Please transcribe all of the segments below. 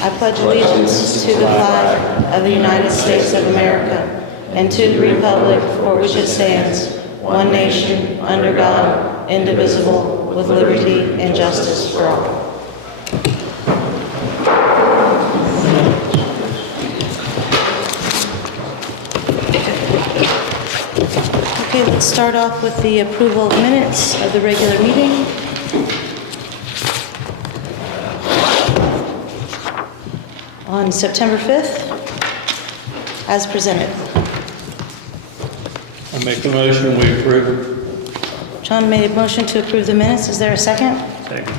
I pledge allegiance to the flag of the United States of America and to the republic for which it stands, one nation, under God, indivisible, with liberty and justice for all. Okay, let's start off with the approval of minutes of the regular meeting. On September 5th, as presented. I make the motion, we approve. John made a motion to approve the minutes. Is there a second? Second.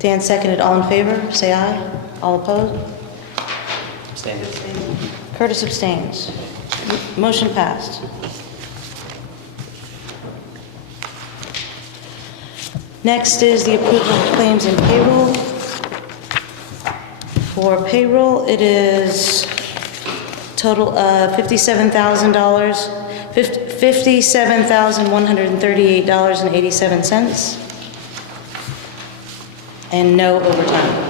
Dan seconded. All in favor, say aye. All opposed? Abstained. Curtis abstains. Motion passed. Next is the approval of claims and payroll. For payroll, it is total of $57,138.87, and no overtime.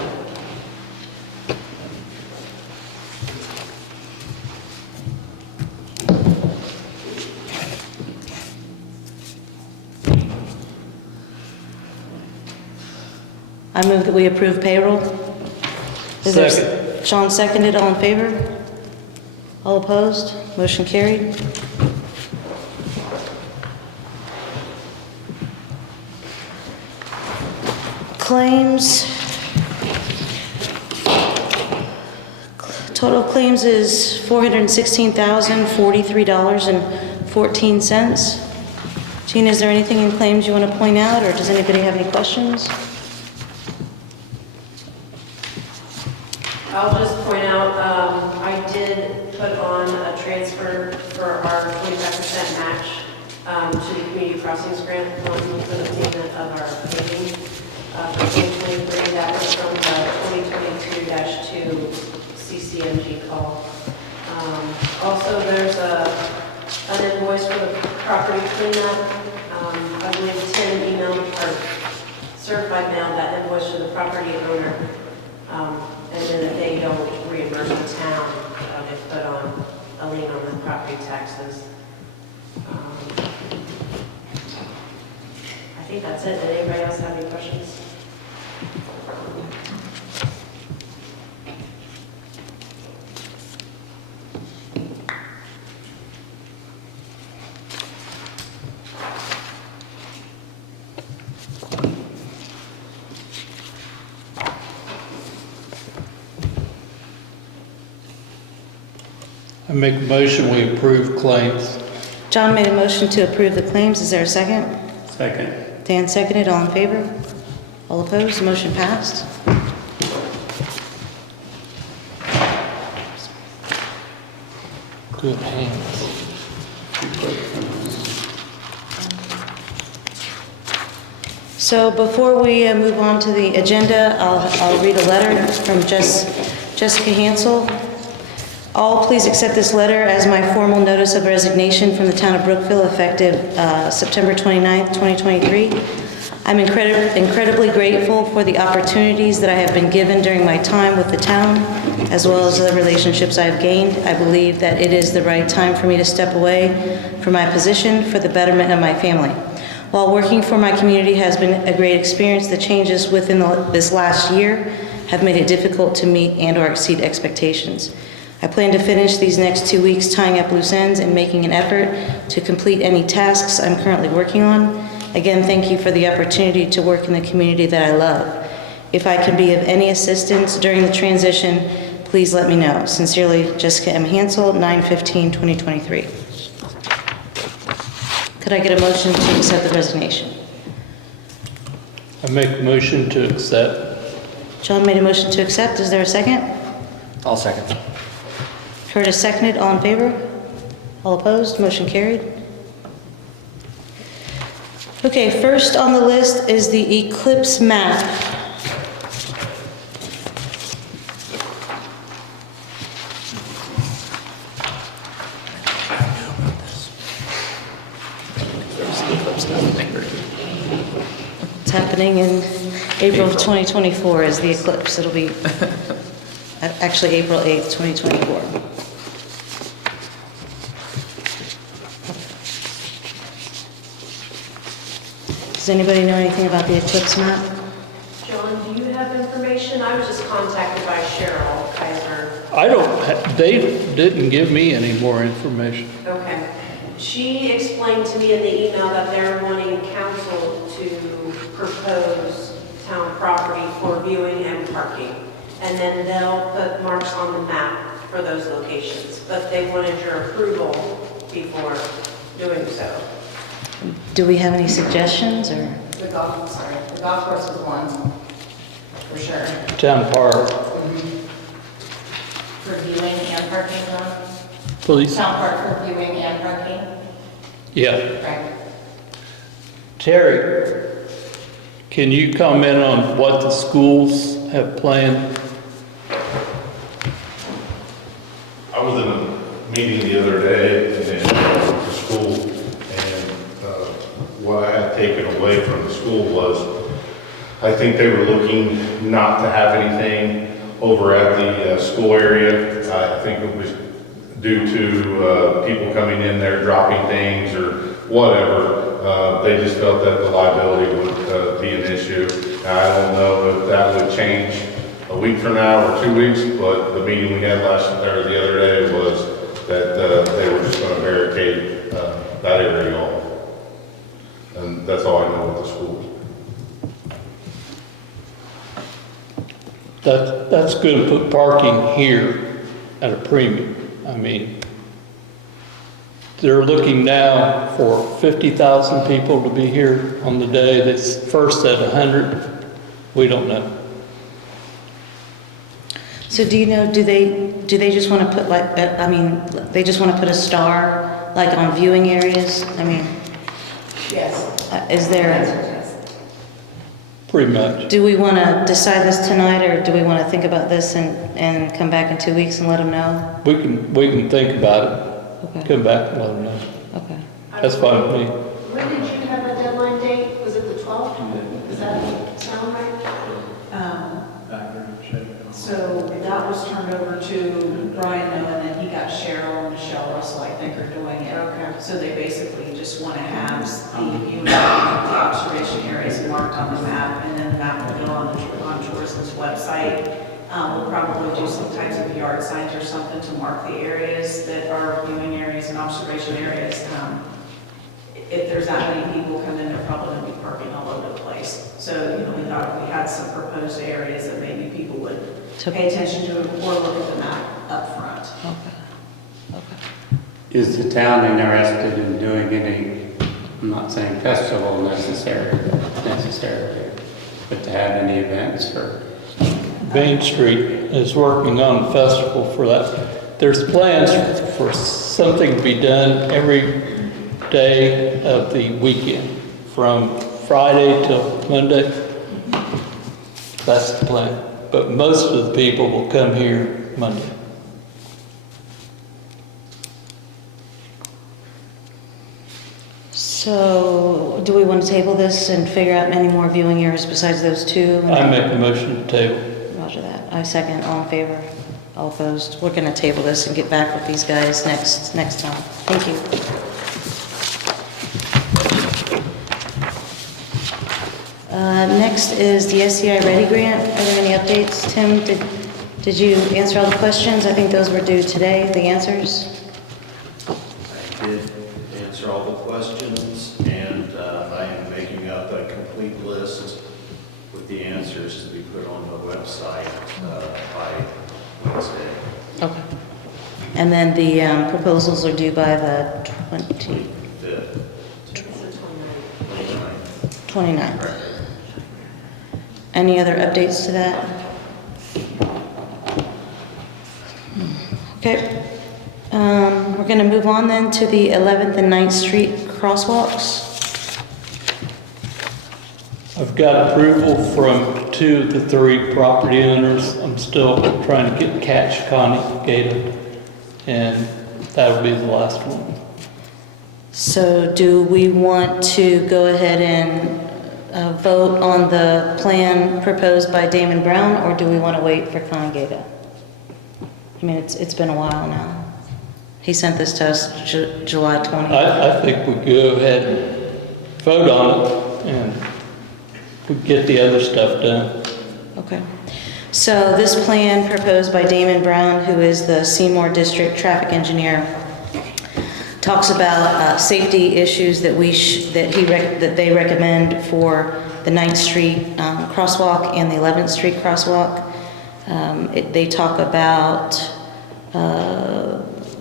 I move that we approve payroll. Second. Sean seconded. All in favor? All opposed? Motion carried. Claims. Total claims is $416,043.14. Gene, is there anything in claims you want to point out, or does anybody have any questions? I'll just point out, I did put on a transfer for our 25% match to the Community Crossings Grant fund for the payment of our paving for 2023. That was from the 2022-2 CCMG call. Also, there's an invoice for the property cleanup. I believe Tim emailed or certified mailed that invoice to the property owner. And then if they don't reimburse the town, they put on a lien on the property taxes. I think that's it. Did anybody else have any questions? I make a motion, we approve claims. John made a motion to approve the claims. Is there a second? Second. Dan seconded. All in favor? All opposed? Motion passed. Good hands. So before we move on to the agenda, I'll read a letter from Jessica Hansel. All, please accept this letter as my formal notice of resignation from the town of Brookville effective September 29th, 2023. I'm incredibly grateful for the opportunities that I have been given during my time with the town, as well as the relationships I have gained. I believe that it is the right time for me to step away from my position for the betterment of my family. While working for my community has been a great experience, the changes within this last year have made it difficult to meet and/or exceed expectations. I plan to finish these next 2 weeks tying up loose ends and making an effort to complete any tasks I'm currently working on. Again, thank you for the opportunity to work in the community that I love. If I can be of any assistance during the transition, please let me know. Sincerely, Jessica M. Hansel, 9/15/2023. Could I get a motion to accept the resignation? I make a motion to accept. John made a motion to accept. Is there a second? I'll second. Curtis seconded. All in favor? All opposed? Motion carried. Okay, first on the list is the Eclipse Map. It's happening in April of 2024 is the eclipse. It'll be actually April 8th, 2024. Does anybody know anything about the Eclipse Map? John, do you have information? I was just contacted by Cheryl Kaiser. they didn't give me any more information. Okay. She explained to me in the email that they're wanting council to propose town property for viewing and parking. And then they'll put marks on the map for those locations. But they wanted your approval before doing so. Do we have any suggestions, or? The golf course is one, for sure. Town park, For viewing and parking, please. Town park for viewing and parking, Yeah. right? Terry, can you comment on what the schools have planned? I was in a meeting the other day and then went to school, and what I had taken away from the school was, I think they were looking not to have anything over at the school area. I think it was due to people coming in there dropping things or whatever. They just felt that the liability would be an issue. Now, I don't know if that would change a week from now or 2 weeks, but the meeting we had the other day was that they were just going to barricade that area off. And that's all I know with the school. That's going to put parking here at a premium. I mean, they're looking now for 50,000 people to be here on the day that's first at 100. We don't know. So do you know, do they just want to put they just want to put a star like on viewing areas? I mean, Yes. is there, Yes. Pretty much. do we want to decide this tonight, or do we want to think about this and come back in 2 weeks and let them know? We can think about it. Okay, Come back and let them know. okay. That's fine with me. When did you have a deadline date? Was it the 12th? Does that sound right? So that was turned over to Brian Noah, and then he got Cheryl and Michelle Russell, I think, are doing it. Okay. So they basically just want to have the viewing, the observation areas marked on the map, and then the map will go on tourism's website. We'll probably do some types of yard signs or something to mark the areas that are viewing areas and observation areas. If there's that many people come in, they're probably going to be parking all over the place. So, we thought if we had some proposed areas that maybe people would pay attention to or look at the map up front. Okay. Okay. Is the town interested in doing any, I'm not saying festival necessarily, but to have any events for? Main Street is working on a festival for that. There's plans for something to be done every day of the weekend, from Friday till Monday. That's the plan. But most of the people will come here Monday. So, do we want to table this and figure out any more viewing areas besides those two? I make the motion to table. Roger that. I second. All in favor? All opposed? We're going to table this and get back with these guys next time. Thank you. Next is the SCI Ready Grant. Are there any updates? Tim, did you answer all the questions? I think those were due today, the answers. I did answer all the questions, and I am making up a complete list with the answers to be put on the website by Wednesday. Okay. And then the proposals are due by the 25th. 29th. Any other updates to that? Okay. We're going to move on then to the 11th and 9th Street crosswalks. I've got approval from 2 of the 3 property owners. I'm still trying to catch Connie Gata, and that'll be the last one. So do we want to go ahead and vote on the plan proposed by Damon Brown, or do we want to wait for Connie Gata? I mean, it's been a while now. He sent this to us July 20th. I think we go ahead and vote on it and we get the other stuff done. Okay. So this plan proposed by Damon Brown, who is the Seymour District Traffic Engineer, talks about safety issues that that they recommend for the 9th Street crosswalk and the 11th Street crosswalk. They talk about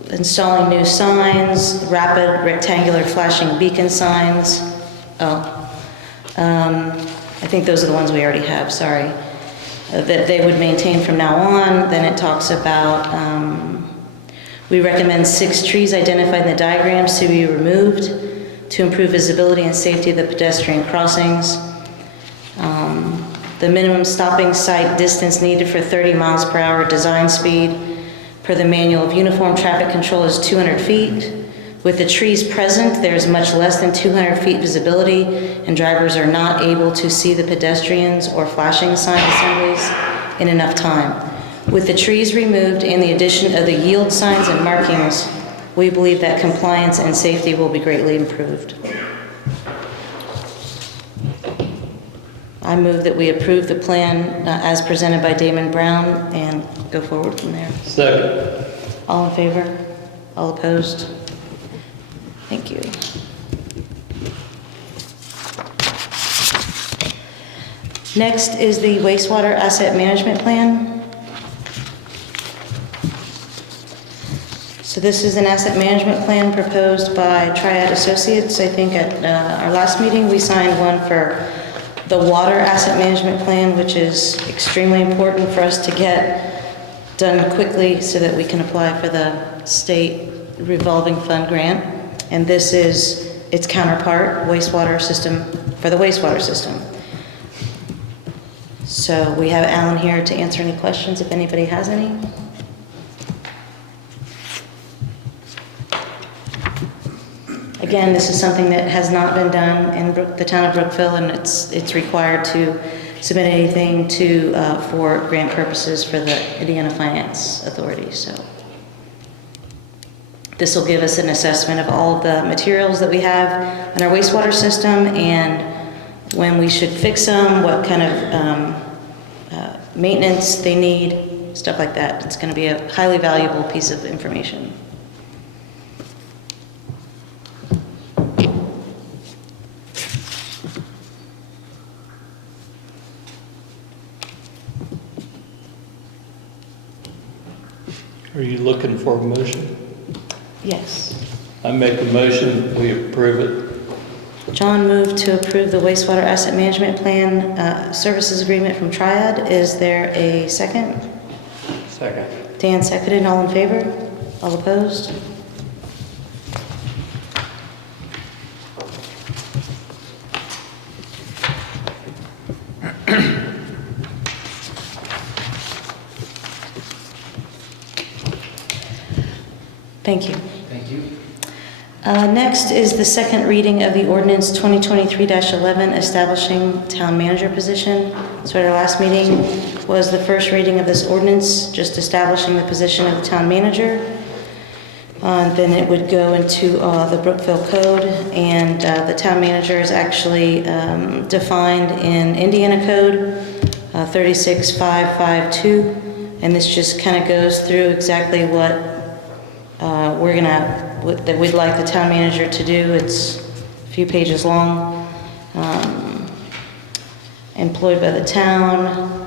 installing new signs, rapid rectangular flashing beacon signs. I think those are the ones we already have, sorry. That they would maintain from now on. Then it talks about, we recommend 6 trees identified in the diagrams to be removed to improve visibility and safety of the pedestrian crossings. The minimum stopping sight distance needed for 30 miles per hour design speed per the manual of uniform traffic control is 200 feet. With the trees present, there's much less than 200 feet visibility, and drivers are not able to see the pedestrians or flashing sign assemblies in enough time. With the trees removed and the addition of the yield signs and markings, we believe that compliance and safety will be greatly improved. I move that we approve the plan as presented by Damon Brown and go forward from there. Second. All in favor? All opposed? Thank you. Next is the wastewater asset management plan. So this is an asset management plan proposed by Triad Associates. I think at our last meeting, we signed one for the water asset management plan, which is extremely important for us to get done quickly so that we can apply for the state revolving fund grant. And this is its counterpart, wastewater system, for the wastewater system. So we have Alan here to answer any questions if anybody has any. Again, this is something that has not been done in the town of Brookville, and it's required to submit anything to for grant purposes for the Indiana Finance Authority. So this will give us an assessment of all of the materials that we have in our wastewater system and when we should fix them, what kind of maintenance they need, stuff like that. It's going to be a highly valuable piece of information. Are you looking for a motion? Yes. I make a motion, we approve it. John moved to approve the wastewater asset management plan services agreement from Triad. Is there a second? Second. Dan seconded. All in favor? All opposed? Thank you. Thank you. Next is the second reading of the ordinance 2023-11 establishing town manager position. So at our last meeting was the first reading of this ordinance, just establishing the position of the town manager. Then it would go into the Brookville Code, and the town manager is actually defined in Indiana Code 36552, and this just kind of goes through exactly what that we'd like the town manager to do. It's a few pages long. Employed by the town,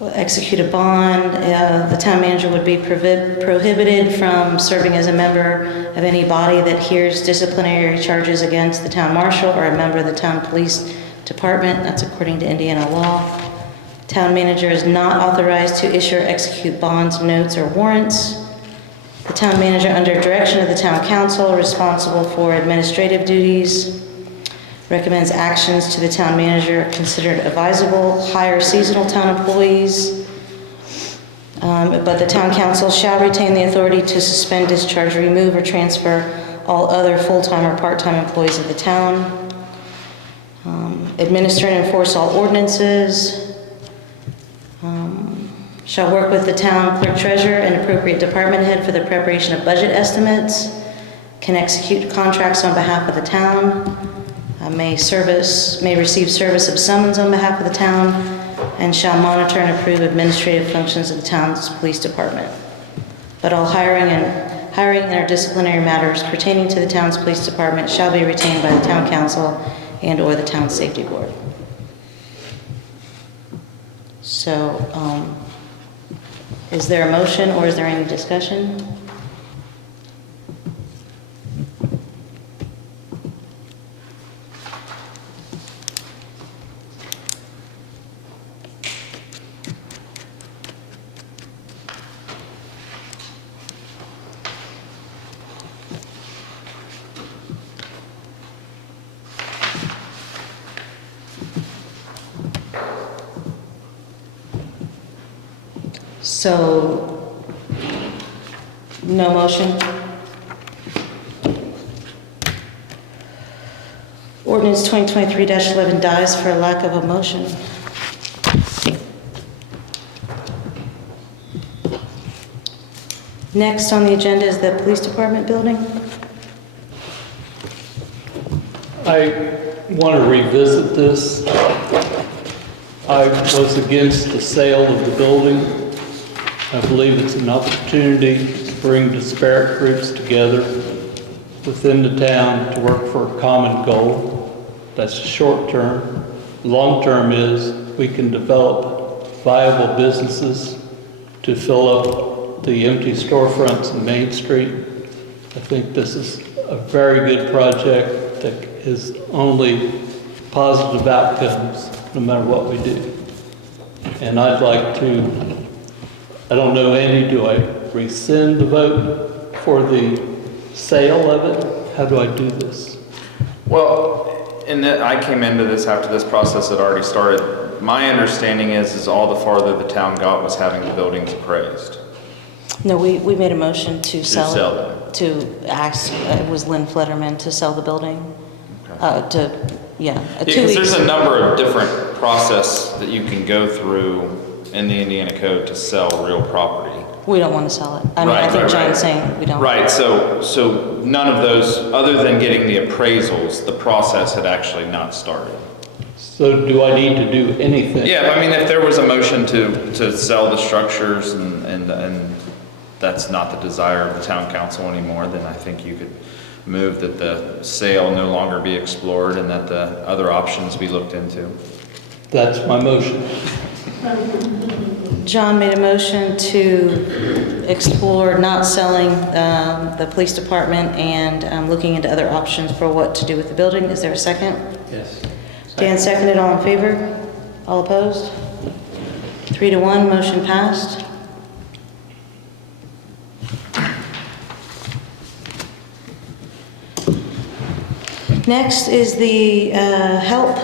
execute a bond. The town manager would be prohibited from serving as a member of any body that hears disciplinary charges against the town marshal or a member of the town police department. That's according to Indiana law. Town manager is not authorized to issue or execute bonds, notes, or warrants. The town manager, under direction of the town council, responsible for administrative duties, recommends actions to the town manager considered advisable, hire seasonal town employees, but the town council shall retain the authority to suspend, discharge, remove, or transfer all other full-time or part-time employees of the town, administer and enforce all ordinances, shall work with the town clerk treasurer and appropriate department head for the preparation of budget estimates, can execute contracts on behalf of the town, may receive service of summons on behalf of the town, and shall monitor and approve administrative functions of the town's police department. But all hiring and or disciplinary matters pertaining to the town's police department shall be retained by the town council and or the town safety board. So, is there a motion or is there any discussion? So, no motion? Ordinance 2023-11 dies for lack of a motion. Next on the agenda is the police department building. I want to revisit this. I was against the sale of the building. I believe it's an opportunity to bring disparate groups together within the town to work for a common goal. That's short term. Long term is we can develop viable businesses to fill up the empty storefronts in Main Street. I think this is a very good project that is only positive outcomes no matter what we do. And I'd like to, I don't know, Andy, do I rescind the vote for the sale of it? How do I do this? Well, I came into this after this process had already started. My understanding is all the farther the town got was having the buildings appraised. No, we made a motion to sell them. it. To ask, it was Lynn Flitterman to sell the building. Okay. Because there's a number of different process that you can go through in the Indiana Code to sell real property. We don't want to sell it. I think John's saying we don't. Right, so none of those, other than getting the appraisals, the process had actually not started. So do I need to do anything? Yeah, I mean, if there was a motion to sell the structures and that's not the desire of the town council anymore, then I think you could move that the sale no longer be explored and that the other options be looked into. That's my motion. John made a motion to explore not selling the police department and looking into other options for what to do with the building. Is there a second? Yes. Dan seconded. All in favor? All opposed? 3-1, motion passed. Next is the HELP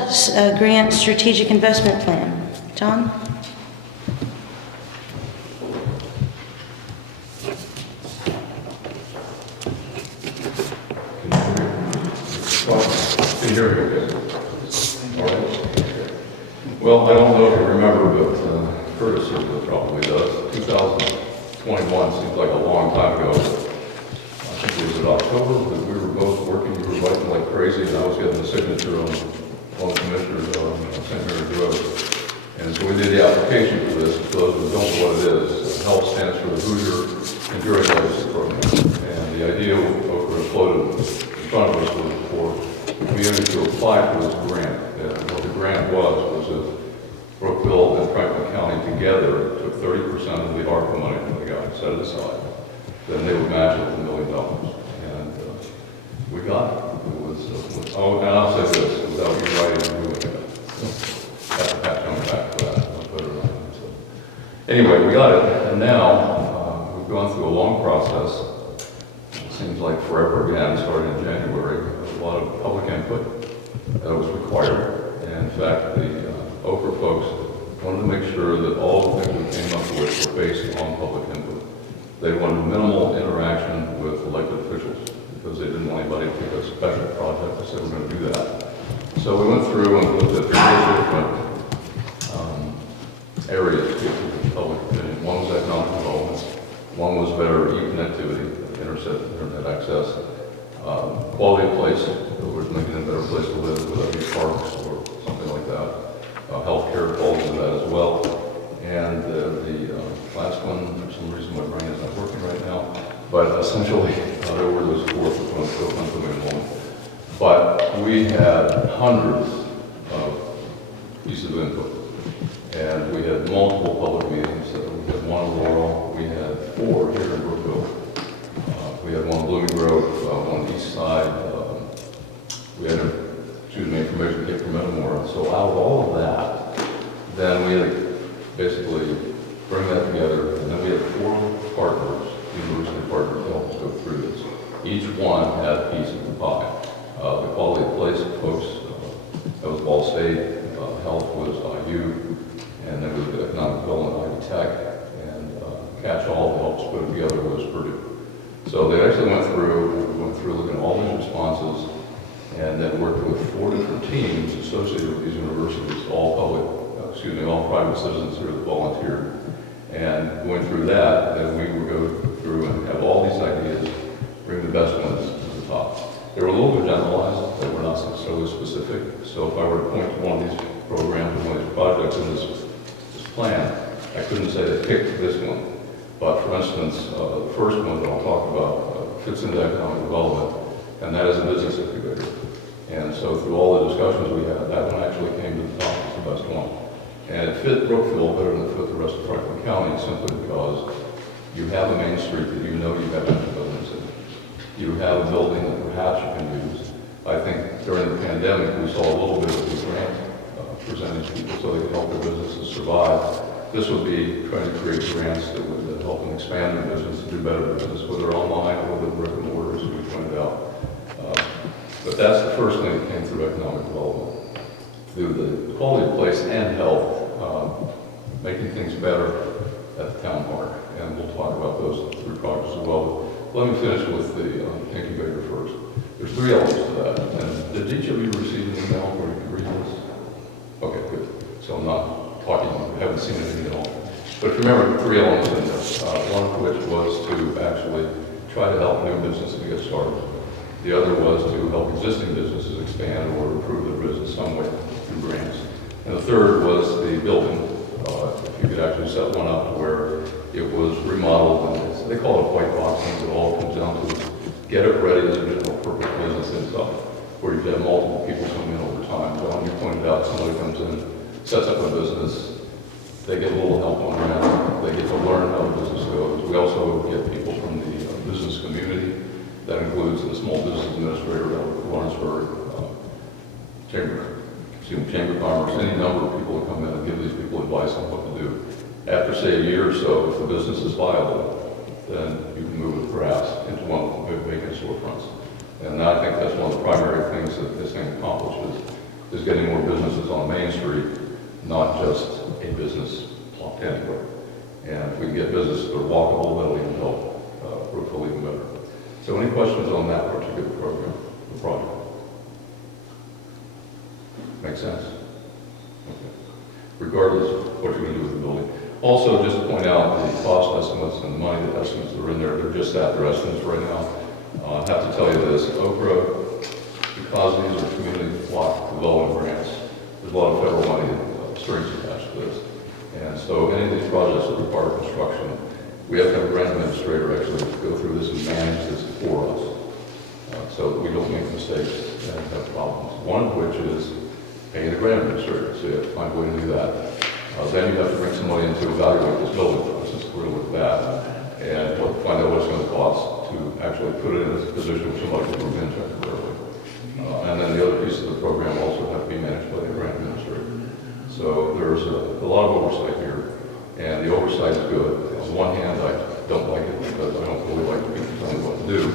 Grant Strategic Investment Plan. John? Can you hear me okay? All right. Well, I don't know if you remember, but Curtis probably does. 2021 seems like a long time ago. I think it was in October that we were both working. We were writing like crazy, and I was getting the signature on the commissioners on St. Mary's Road. And so we did the application for this. For those who don't know what it is, HELP stands for the Hoosier Enduring Legacy Program. And the idea floated in front of us was for the community to apply for this grant. And what the grant was if Brookville and Franklin County together took 30% of the ARPA money that we got, set it aside, then they would match it with $1 million. And we got it. It was and I'll say this, without you writing, we wouldn't have it. So, have to pat on the back for that. I'll put it on. So, anyway, we got it. And now we've gone through a long process. It seems like forever again, starting in January. A lot of public input that was required. And in fact, the Oprah folks wanted to make sure that all the things we came up with were based on public input. They wanted minimal interaction with elected officials because they didn't want anybody to pick a special project that said we're going to do that. So we went through and looked at various different areas public opinion. One was economic development, one was better e-connectivity, internet access, quality of place, we're making it a better place to live, whether it be parks or something like that. Healthcare falls into that as well. And the last one, for some reason my brain is not working right now, but essentially there were those four for but we had hundreds of pieces of input. And we had multiple public meetings. We had one in Laurel, we had four here in Brookville. We had one in Blooming Grove, on the east side. We had, information came from Metamora. So out of all of that, then we had to basically bring that together. And then we had four partners, university partners, to help us go through this. Each one had a piece of the pie. The quality of place folks, that was Ball State, health was IU, and then with the economic development, Ivy Tech, and catch-all that helps put it together was Purdue. So they actually went through looking at all these responses, and then worked with 4 different teams associated with these universities, all private citizens who volunteered. And going through that, then we would go through and have all these ideas, bring the best ones to the top. They were a little bit generalized, they were not necessarily specific. So if I were to point to one of these programs, one of these projects in this plan, I couldn't say they picked this one. But for instance, the first one that I'll talk about fits into economic development, and that is a business incubator. And so through all the discussions we had, that one actually came to the top as the best one. And it fit Brookville better than it fit the rest of Franklin County, simply because you have a main street that you know you have empty buildings in. You have a building that perhaps you can use. I think during the pandemic, we saw a little bit of the grant presented to people so they could help their businesses survive. This would be trying to create grants that would help them expand their business and do better business, whether online or whether brick and mortar, as we pointed out. But that's the first thing that came through economic development. Through the quality of place and health, making things better at the town park. And we'll talk about those 3 projects as well. Let me finish with the incubator first. There's 3 elements to that. And did each of you receive an email where you can read this? Okay, good. So I'm not talking, I haven't seen anything at all. But if you remember, 3 elements in this. One of which was to actually try to help new businesses to get started. The other was to help existing businesses expand or improve their business some way through grants. And the third was the building. If you could actually set one up where it was remodeled, and they call it white boxing, but all comes down to get it ready as a general purpose business itself, where you have multiple people coming in over time. John, you pointed out somebody comes in, sets up a business, they get a little help on around, they get to learn how the business goes. We also get people from the business community. That includes the small business administrator out of Lawrenceburg, Chamber of Commerce, any number of people that come in and give these people advice on what to do. After, say, a year or so, if the business is viable, then you can move it perhaps into one of the vacant storefronts. And I think that's one of the primary things that this thing accomplishes, is getting more businesses on Main Street, not just a business plopped anywhere. And if we can get businesses that are walkable, that'll even help Brookville even better. So any questions on that particular program, the project? Make sense? Okay. Regardless of what you're going to do with the building. Also, just to point out the cost estimates and the money estimates that are in there, they're just at their estimates right now. I have to tell you this, Okra, because these are community block development grants, there's a lot of federal money strings attached to this. And so any of these projects that require construction, we have to have a grant administrator actually go through this and manage this for us, so that we don't make mistakes and have problems. One of which is paying the grant administrator, so you have to find a way to do that. Then you have to bring somebody in to evaluate this building for us, since we're with that, and find out what it's going to cost to actually put it in a position where somebody can move in temporarily. And then the other piece of the program also have to be managed by the grant administrator. So there's a lot of oversight here, and the oversight is good. On one hand, I don't like it because I don't really like people telling me what to do,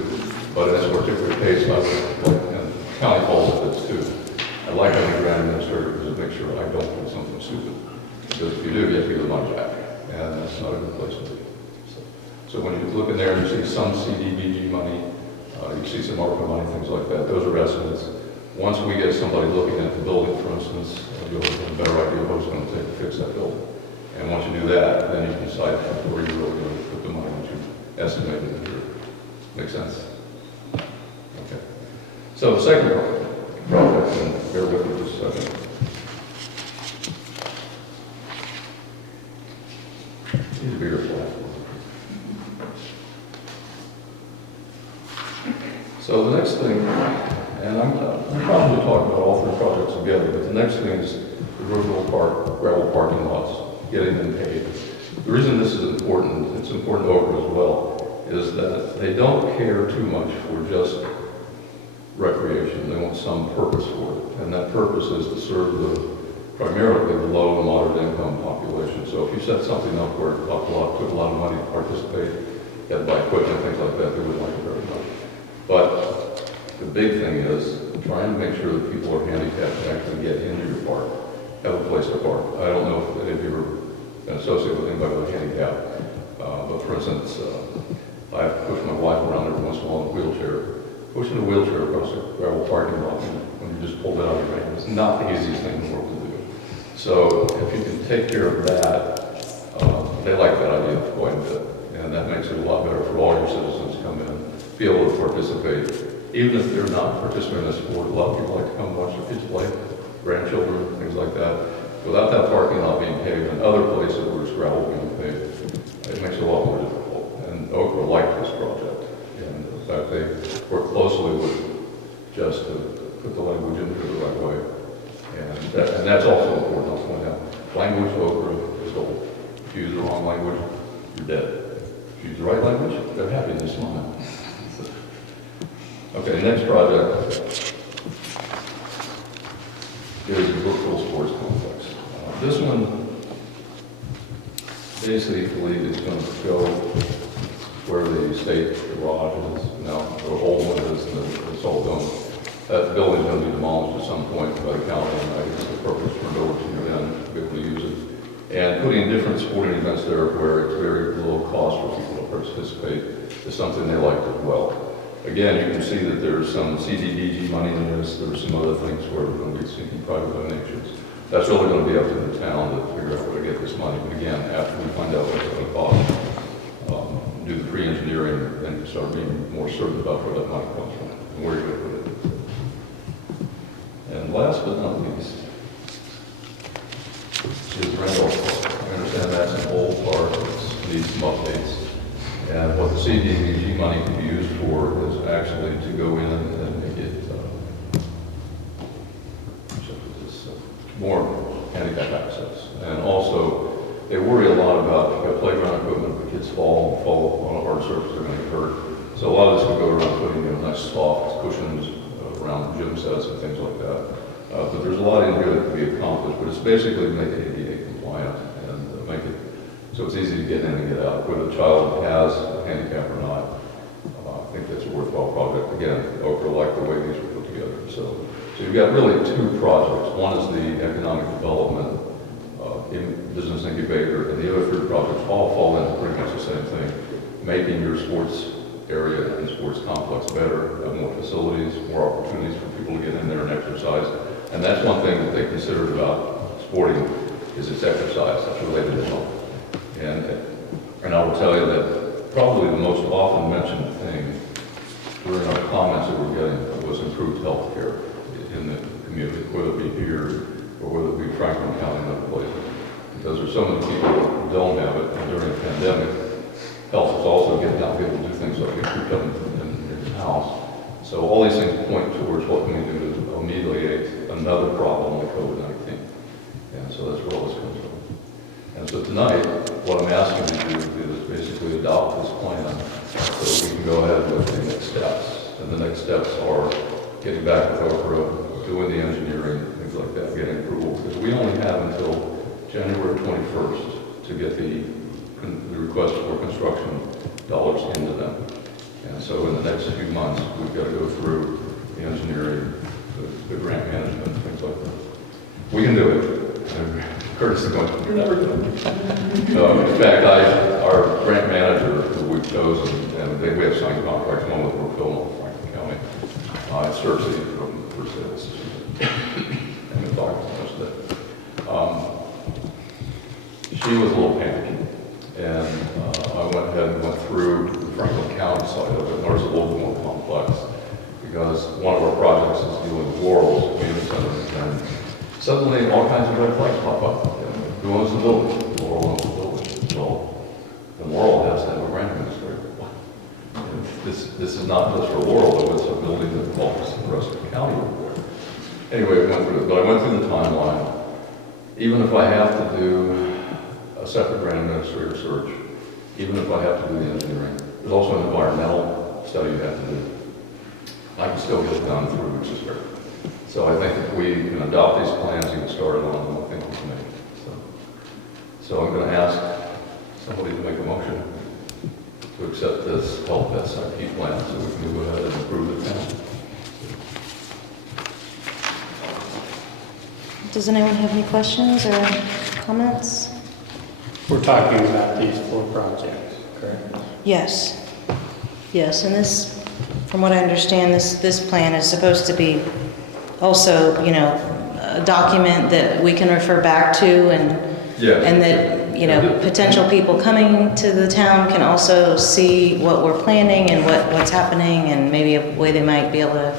but in this particular case, I would, and county falls at this too. I like having a grant administrator because it makes sure I don't do something stupid. Because if you do, you have to give the money back, and that's not a good place to be. So when you look in there and you see some CDBG money, you see some ARPA money, things like that, those are estimates. Once we get somebody looking at the building, for instance, you'll have a better idea of what it's going to take to fix that building. And once you do that, then you Make sense? Okay. So the second project, and bear with me just a second. Need a bigger flag. So the next thing, and I'm probably talking about all three projects together, but the next thing is the Brookville Park gravel parking lots, getting them paved. The reason this is important, it's important over as well, is that they don't care too much for just recreation. They want some purpose for it, and that purpose is to serve primarily the low and moderate income population. So if you set something up where it costs took a lot of money to participate, you had to buy equipment, things like that, they wouldn't like it very much. But the big thing is trying to make sure that people are handicapped and actually get into your park, have a place to park. I don't know if any of you are been associated with anybody with a handicap, but for instance, I have to push my wife around every once in a while in a wheelchair. Pushing a wheelchair across a gravel parking lot when you just pull it out of your hand is not the easiest thing in the world to do. So if you can take care of that, they like that idea quite a bit, and that makes it a lot better for all your citizens to come in, be able to participate, even if they're not participating in a sport. A lot of people like to come watch their kids play, grandchildren, things like that. Without that parking lot being paved and other places where it's gravel being paved, it makes it a lot more difficult. And Okra liked this project. And in fact, they work closely with just to put the language into it the right way. And that's also important, I'll point out. Language Okra is gold. If you use the wrong language, you're dead. If you use the right language, they're happy and they smile. Okay, next project is the Brookville Sports Complex. This one basically is going to go where the state garage is now, the old one is, the Salt Dome. That building is going to be demolished at some point by the county, and I guess the purpose turned over to you then to be able to use it. And putting different sporting events there where it's very low cost for people to participate is something they like as well. Again, you can see that there's some CDBG money in this. There's some other things where we're going to be seeking private donations. That's really going to be up to the town to figure out where to get this money. But again, after we find out what it's going to cost, do the pre-engineering, then start being more certain about where that money comes from and where you're going to put it. And last but not least is Randolf Park. I understand that's an old park that needs some updates. And what the CDBG money can be used for is actually to go in and make it more handicap access. And also, they worry a lot about if you got playground equipment, if the kids fall on a hard surface, they're going to get hurt. So a lot of this could go around putting nice soft cushions around gym sets and things like that. But there's a lot in here that can be accomplished, but it's basically to make it ADA compliant and make it so it's easy to get in and get out, whether the child has a handicap or not. I think that's a worthwhile project. Again, Okra liked the way these were put together. So you've got really two projects. One is the economic development, business incubator, and the other three projects all fall into pretty much the same thing. Making your sports area and sports complex better, have more facilities, more opportunities for people to get in there and exercise. And that's one thing that they considered about sporting is its exercise. That's related to health. And I will tell you that probably the most often mentioned thing during our comments that we're getting was improved health care in the community, whether it be here or whether it be Franklin County and other places. Because there's so many people who don't have it, and during the pandemic, health is also getting out people to do things like get up in your house. So all these things point towards what can we do to ameliorate another problem like COVID-19. And so that's where all this comes from. And so tonight, what I'm asking you to do is basically adopt this plan so we can go ahead with the next steps. And the next steps are getting back with Okra, doing the engineering, things like that, getting approval. Because we only have until January 21st to get the request for construction dollars into them. And so in the next few months, we've got to go through the engineering, the grant management, things like that. We can do it. And Curtis is going, you're never going to. In fact, our grant manager who we've chosen, and we have signed contracts, one with Brookville and Franklin County. It's Cersei from First Sales. And we talked about that. She was a little panicky. And I went ahead and went through the Franklin County side of it. There's a little because one of our projects is dealing with Laurel's community center, and suddenly all kinds of red flags pop up. Who owns the building? Laurel owns the building. Well, then Laurel has to have a grant administrator. This is not just for Laurel, though, it's a building that belongs to the rest of the county. Anyway, we went through it, but I went through the timeline. Even if I have to do a separate grant administrator search, even if I have to do the engineering, there's also an environmental study you have to do. I can still get it done through which is great. So I think if we can adopt these plans and get started on them, I think we can make it. So I'm going to ask somebody to make a motion to accept this health SIP plan so we can go ahead and approve the town. Does anyone have any questions or comments? We're talking about these 4 projects, correct? Yes. Yes, and this, from what I understand, this plan is supposed to be also, you know, a document that we can refer back to and that, you know, potential people coming to the town can also see what we're planning and what's happening and maybe a way they might be able to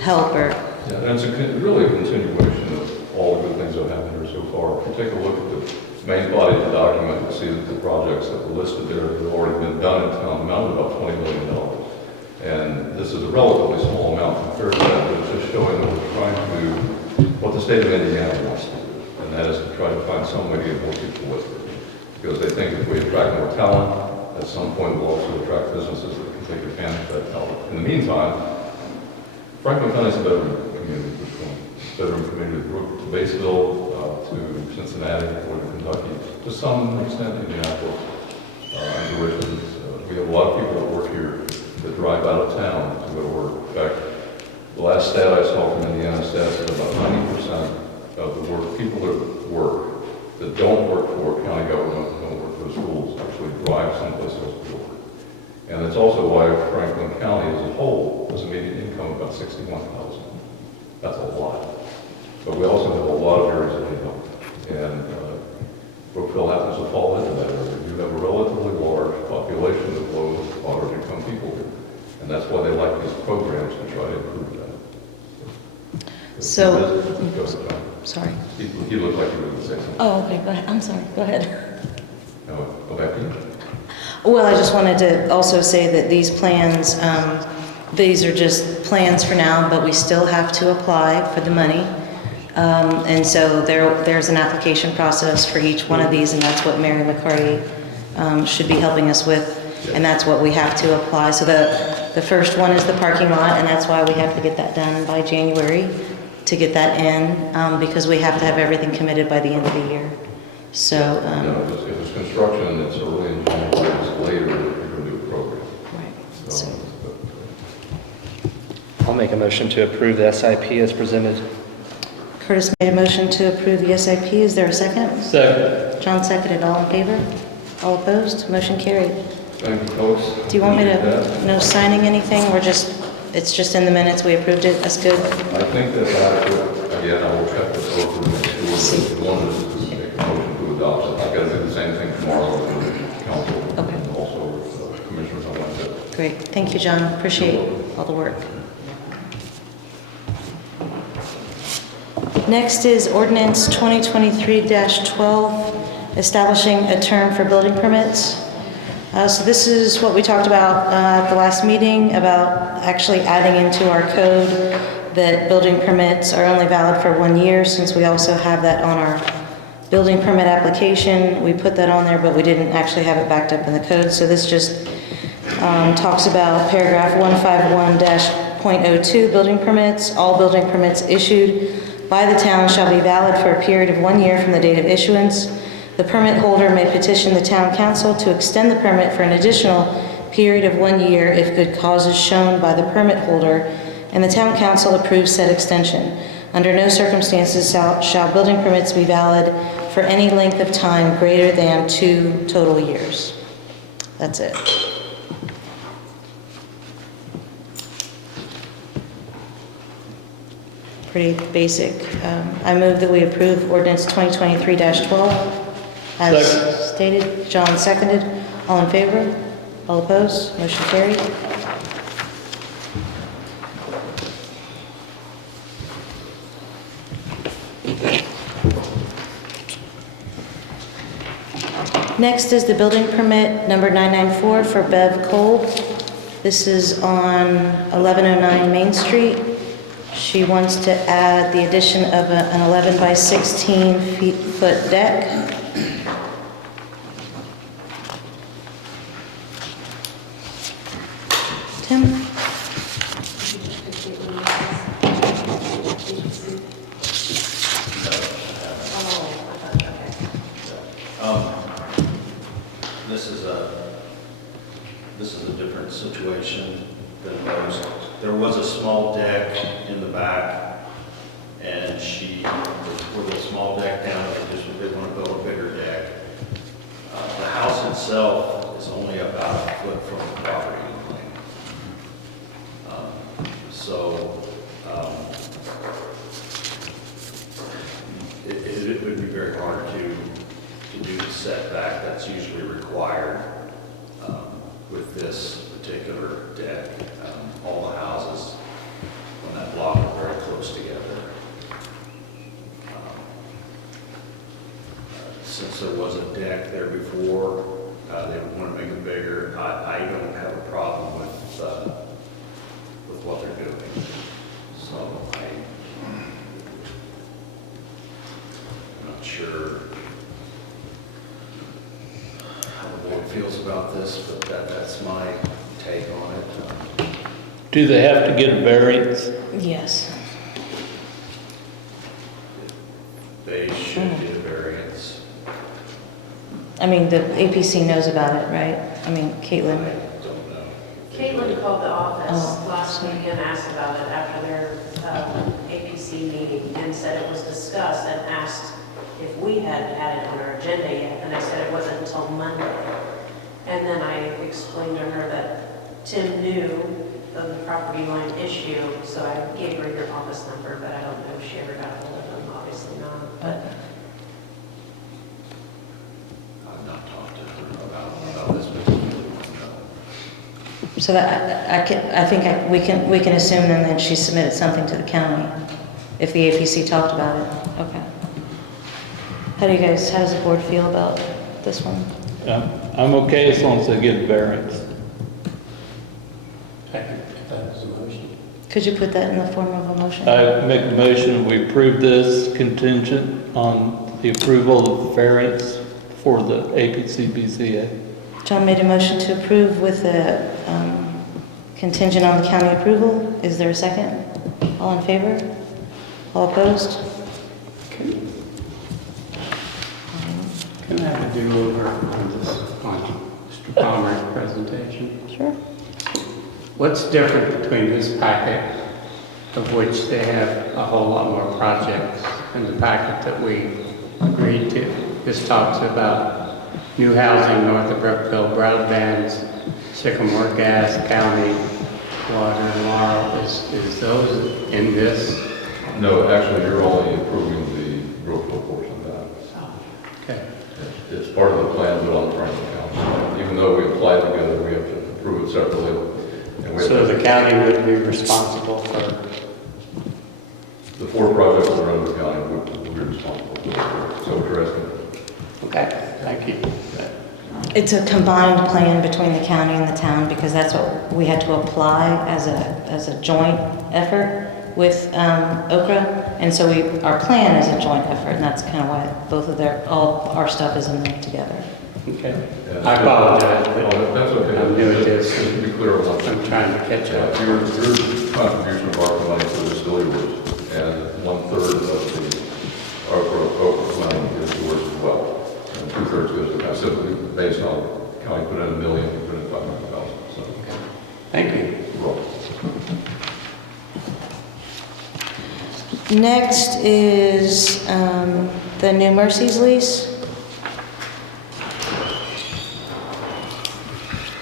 help or... Yeah, and it's really a continuation of all the good things that have happened here so far. If you take a look at the main body of the document, you'll see that the projects that were listed there that have already been done in town amount to about $20 million. And this is a relatively small amount compared to that, but it's just showing that we're trying to do what the state of Indiana wants to do, and that is to try to find some way to get more people with it. Because they think if we attract more talent, at some point we'll also attract businesses that can take advantage of that talent. In the meantime, Franklin County is a veteran community. Veteran community to Batesville, to Cincinnati, or to Kentucky, to some extent Indianapolis, and to Richmond. We have a lot of people that work here that drive out of town to go to work. In fact, the last stat I saw from Indiana stats is about 90% of the people that work, that don't work for county government, don't work for the schools, actually drive someplace else to work. And it's also why Franklin County as a whole has a median income of about $61,000. That's a lot. But we also have a lot of areas that need help. And Brookville happens to fall into that area. You have a relatively large population of low moderate income people here. And that's why they like these programs to try to improve that. So, sorry. He looked like he was going to say something. Oh, okay, go ahead. I'm sorry, go ahead. No, go back to you. Well, I just wanted to also say that these plans, these are just plans for now, but we still have to apply for the money. And so there's an application process for each one of these, and that's what Mary McCarty should be helping us with, and that's what we have to apply. So the first one is the parking lot, and that's why we have to get that done by January to get that in, because we have to have everything committed by the end of the year. So if it's construction, it's early in January, it's later, you're going to do a program. Right. So, I'll make a motion to approve the SIP as presented. Curtis made a motion to approve the SIP. Is there a second? Second. John seconded. All in favor? All opposed? Motion carried. Thank you, folks. Do you want me Appreciate to, that. no signing anything? It's just in the minutes. We approved it. That's good. I think that's adequate. Again, I will check this over and make sure that one is to make a motion to adopt it. I've got to do the same thing tomorrow with the council Okay. and also with commissioners on Wednesday. Great. Thank you, John. Appreciate all the work. Next is Ordinance 2023-12, establishing a term for building permits. So this is what we talked about at the last meeting, about actually adding into our code that building permits are only valid for 1 year, since we also have that on our building permit application. We put that on there, but we didn't actually have it backed up in the code. So this just talks about paragraph 151-.02, building permits. All building permits issued by the town shall be valid for a period of 1 year from the date of issuance. The permit holder may petition the town council to extend the permit for an additional period of 1 year if good cause is shown by the permit holder and the town council approves said extension. Under no circumstances shall building permits be valid for any length of time greater than 2 total years. That's it. Pretty basic. I move that we approve ordinance 2023-12 as stated. John seconded. All in favor? All opposed? Motion carried. Next is the building permit number 994 for Bev Cole. This is on 1109 Main Street. She wants to add the addition of an 11 by 16 foot deck. Tim? This is a different situation than most. There was a small deck in the back, and she put a small deck down, and they just didn't want to build a bigger deck. The house itself is only about a foot from the property line. It would be very hard to do the setback that's usually required with this particular deck. All the houses on that block are very close together. Since there was a deck there before, they would want to make it bigger. I don't have a problem with what they're doing. So I'm not sure how the board feels about this, but that's my take on it. Do they have to get a variance? Yes. They should get a variance. I mean, the APC knows about it, right? I mean, Caitlin. I don't know. Caitlin called the office Oh, last week and asked about it after their APC meeting and said it was discussed and asked if we had had it on our agenda yet. And I said it wasn't until Monday. And then I explained to her that Tim knew of the property line issue, so I gave her your office number, but I don't know if she ever got hold of them, obviously not. But I've not talked to her about this, but I really want to know. So that, I think we can assume then that she submitted something to the county, if the APC talked about it. Okay. How does the board feel about this one? I'm okay as long as they get a variance. Second, if that was a motion. Could you put that in the form of a motion? I make a motion, we approve this contingent on the approval of the variance for the APC BZA. John made a motion to approve with a contingent on the county approval. Is there a second? All in favor? All opposed? Can I have a do-over on this, on Mr. Palmer's presentation? Sure. What's different between this packet, of which they have a whole lot more projects, and the packet that we agreed to? This talks about new housing north of Brookville, broadbands, Sycamore Gas, County, Water, Laurel. Is those in this? No, actually, you're only approving the Brookville portion of that. Okay. It's part of the plan, but on the Franklin County. Even though we apply together, we have to approve it separately. And So the county would be responsible for? The 4 projects that are under the county would be responsible for. So what you're asking? Okay, thank you. It's a combined plan between the county and the town because that's what we had to apply as a joint effort with Okra. And so our plan is a joint effort, and that's kind of why all our stuff is in there together. Okay. I apologize, but That's okay. I'm new at this. Just to be clear on that. I'm trying to catch up. Your contribution of ARPA money for the facility works, and 1/3 of the ARPA money is yours as well. And 2/3 goes to that, simply based on county put in $1 million, you put in $500,000. So, Thank you. you're welcome. Next is the New Mercies lease.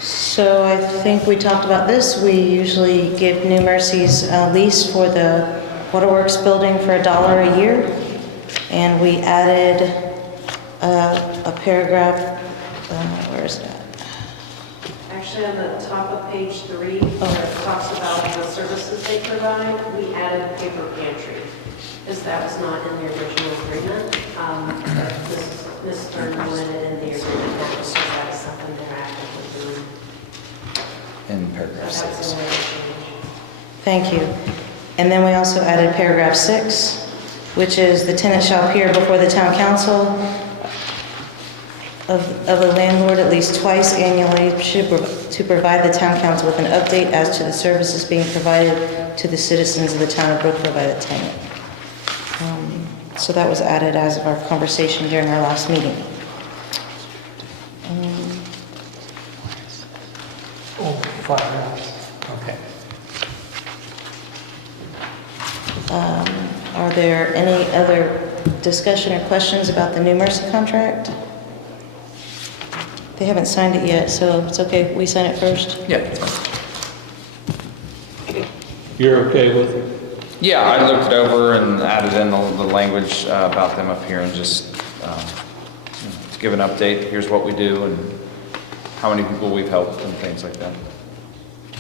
So I think we talked about this. We usually give New Mercies a lease for the Waterworks building for $1 a year. And we added a paragraph, where is that? actually on the top of page 3, where it talks about the services they provide, we added paper pantry, because that was not in the original agreement. This Stern wanted it in the agreement. 6. That's the only change. Thank you. And then we also added paragraph 6, which is the tenant shall appear before the town council of the landlord at least twice annually to provide the town council with an update as to the services being provided to the citizens of the town of Brookville by the tenant. So that was added as of our conversation during our last meeting. Oh, firehouse. Okay. Are there any other discussion or questions about the New Mercy contract? They haven't signed it yet, so it's okay if we sign it first? Yeah. You're okay with it? Yeah, I looked it over and added in the language about them up here and just to give an update. Here's what we do and how many people we've helped and things like that.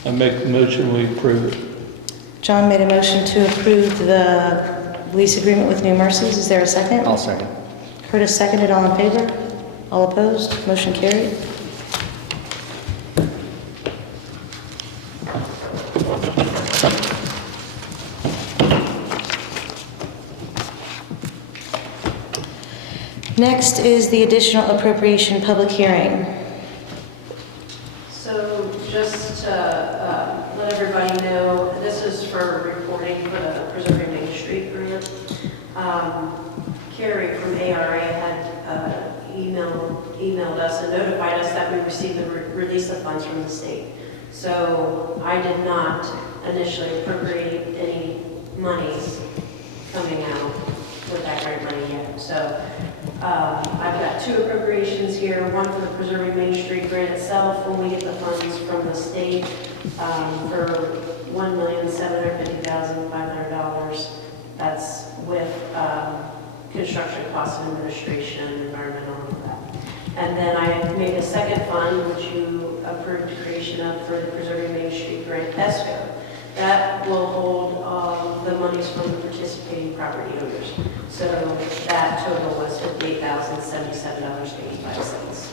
I make the motion, we approve it. John made a motion to approve the lease agreement with New Mercies. Is there a second? I'll second. Curtis seconded. All in favor? All opposed? Motion carried. Next is the additional appropriation public hearing. So just to let everybody know, this is for reporting for the Preserving Main Street grant. Carrie from ARA had emailed us and notified us that we received the release of funds from the state. So I did not initially appropriate any monies coming out with that grant money yet. So I've got 2 appropriations here, one for the Preserving Main Street grant itself when we get the funds from the state for $1,750,500. That's with construction costs and administration, environmental, and all that. And then I made a second fund, which you approved the creation of for the Preserving Main Street grant escrow. That will hold the monies from the participating property owners. So that total was $58,077.85.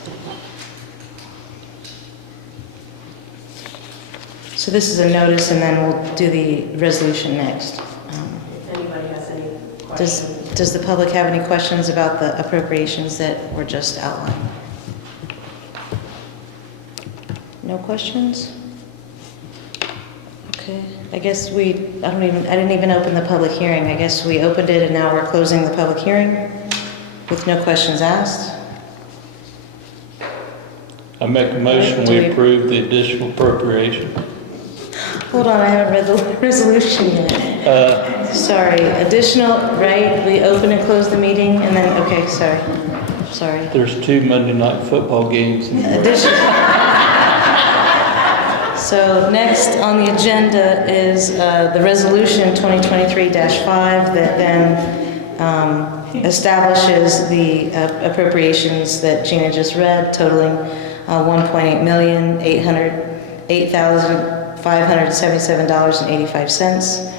So this is a notice, and then we'll do the resolution next. If anybody has any questions. Does the public have any questions about the appropriations that were just outlined? No questions? Okay, I guess I didn't even open the public hearing. I guess we opened it and now we're closing the public hearing with no questions asked. I make a motion, we approve the additional appropriation. Hold on, I haven't read the resolution yet. Sorry, additional, right? We open and close the meeting and then, okay, sorry. There's 2 Monday night football games. So next on the agenda is the resolution 2023-5 that then establishes the appropriations that Gina just read, totaling $1,808,577.85.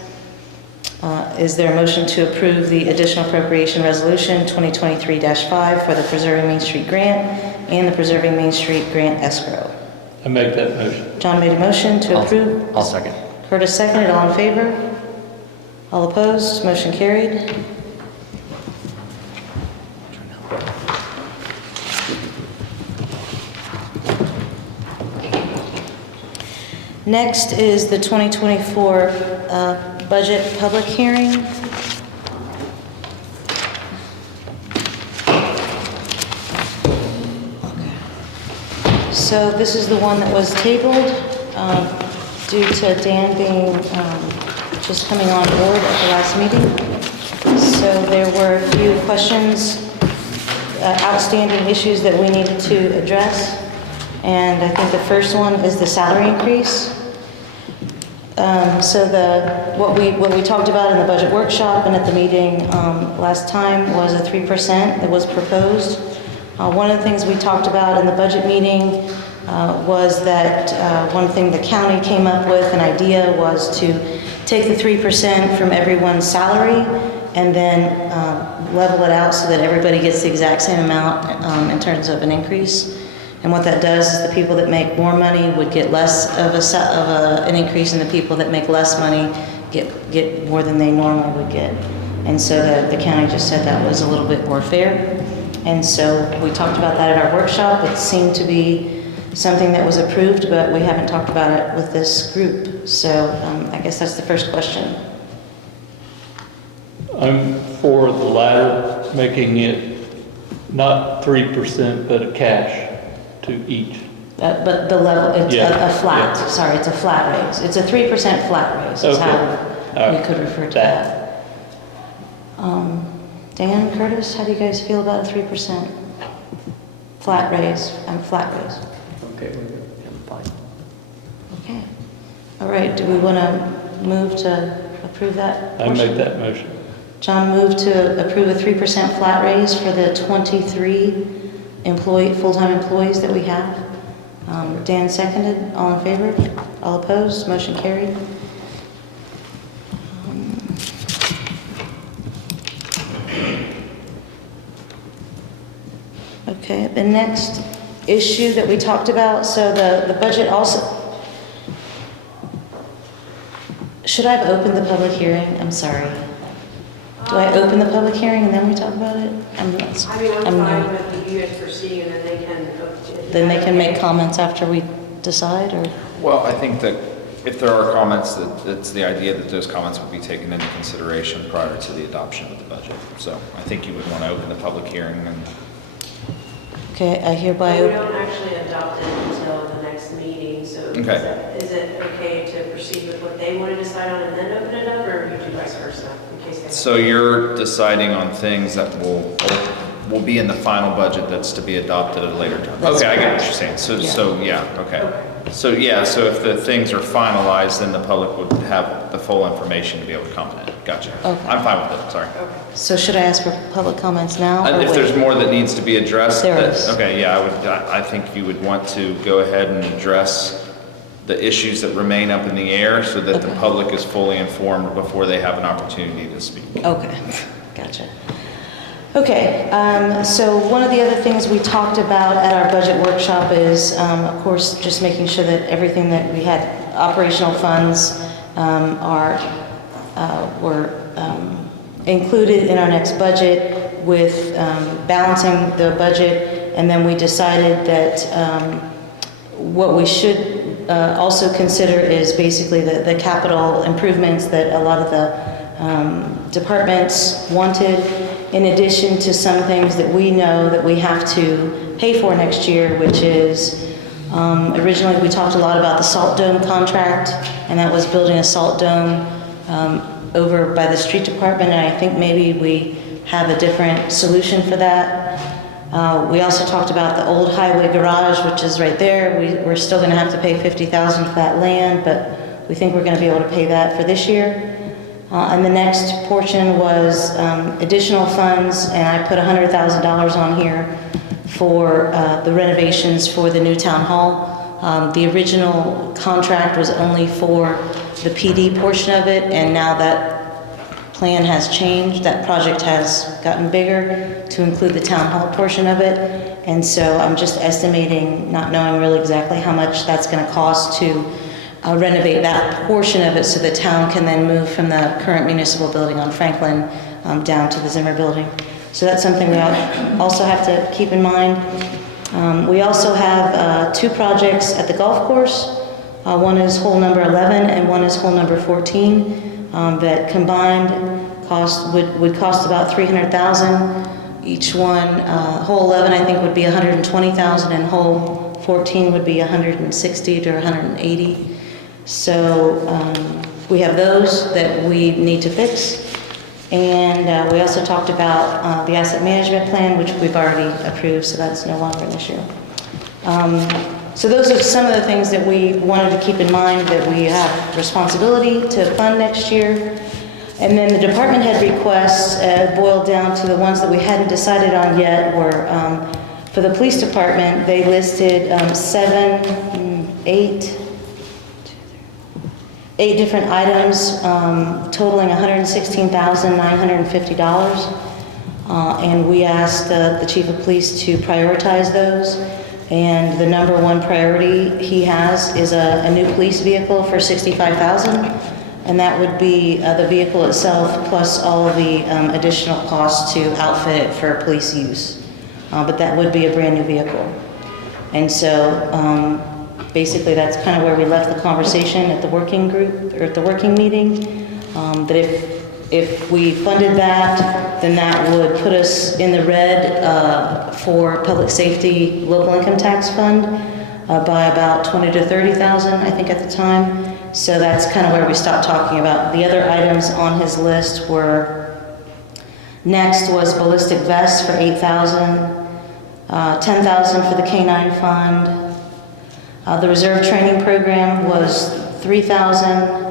Is there a motion to approve the additional appropriation resolution 2023-5 for the Preserving Main Street grant and the Preserving Main Street grant escrow? I make that motion. John made a motion to approve. I'll second. Curtis seconded. All in favor? All opposed? Motion carried. Next is the 2024 budget public hearing. So this is the one that was tabled due to Dan being just coming on board at the last meeting. So there were a few questions, outstanding issues that we needed to address. And I think the first one is the salary increase. So what we talked about in the budget workshop and at the meeting last time was a 3% that was proposed. One of the things we talked about in the budget meeting was that one thing the county came up with, an idea, was to take the 3% from everyone's salary and then level it out so that everybody gets the exact same amount in terms of an increase. And what that does is the people that make more money would get less of an increase, and the people that make less money get more than they normally would get. And so the county just said that was a little bit more fair. And so we talked about that at our workshop. It seemed to be something that was approved, but we haven't talked about it with this group. So I guess that's the first question. I'm for the latter, making it not 3%, but a cash to each. But the level, it's Yeah, a flat, yeah. sorry, it's a flat raise. It's a 3% flat raise is Okay. how All we right. could refer to that. Dan, Curtis, how do you guys feel about a 3% flat raise? Flat raise. Okay with it? Okay. All right, do we want to move to approve that? I make that motion. John moved to approve a 3% flat raise for the 23 full-time employees that we have. Dan seconded. All in favor? All opposed? Motion carried. Okay, the next issue that we talked about, so the budget also, should I have opened the public hearing? I'm sorry. Do I open the public hearing and then we talk about it? I mean, I'm fine with you guys proceeding, and then they can make comments after we decide, or? Well, I think that if there are comments, that it's the idea that those comments would be taken into consideration prior to the adoption of the budget. So I think you would want to open the public hearing and. Okay, I hereby. We don't actually adopt it until the next meeting, so is it okay to proceed with what they want to decide on and then open it up, or you do vice versa, in case they... So you're deciding on things that will be in the final budget that's to be adopted at a later time? Okay, I get what you're saying. So if the things are finalized, then the public would have the full information to be able to comment on it. Gotcha. Okay. I'm fine with it, sorry. So should I ask for public comments now? Or If wait? there's more that needs to be addressed. There is. Okay, yeah, I think you would want to go ahead and address the issues that remain up in the air so that the public is fully informed before they have an opportunity to speak. Okay, gotcha. Okay, so one of the other things we talked about at our budget workshop is, of course, just making sure that everything that we had, operational funds, were included in our next budget with balancing the budget, and then we decided that what we should also consider is basically the capital improvements that a lot of the departments wanted, in addition to some things that we know that we have to pay for next year, which is, originally we talked a lot about the salt dome contract, and that was building a salt dome over by the street department, and I think maybe we have a different solution for that. We also talked about the old highway garage, which is right there. We're still gonna have to pay $50,000 for that land, but we think we're gonna be able to pay that for this year. And the next portion was additional funds, and I put $100,000 on here for the renovations for the new town hall. The original contract was only for the PD portion of it, and now that plan has changed. That project has gotten bigger to include the town hall portion of it. And so I'm just estimating, not knowing really exactly how much that's going to cost to renovate that portion of it so the town can then move from the current municipal building on Franklin down to the Zimmer building. So that's something we also have to keep in mind. We also have 2 projects at the golf course. One is hole number 11 and one is hole number 14 that combined would cost about $300,000. Each one, hole 11 I think would be $120,000 and hole 14 would be $160 to $180. So we have those that we need to fix. And we also talked about the asset management plan, which we've already approved, so that's no longer an issue. So those are some of the things that we wanted to keep in mind that we have responsibility to fund next year. And then the department head requests boiled down to the ones that we hadn't decided on yet were, for the police department, they listed 8 different items totaling $116,950. And we asked the chief of police to prioritize those. And the number one priority he has is a new police vehicle for $65,000. And that would be the vehicle itself plus all of the additional costs to outfit it for police use. But that would be a brand new vehicle. And so basically that's kind of where we left the conversation at the working group, or at the working meeting. That if we funded that, then that would put us in the red for public safety local income tax fund by about $20,000 to $30,000, I think, at the time. So that's kind of where we stopped talking about. The other items on his list were, next was ballistic vests for $8,000, $10,000 for the K-9 fund. The reserve training program was $3,000,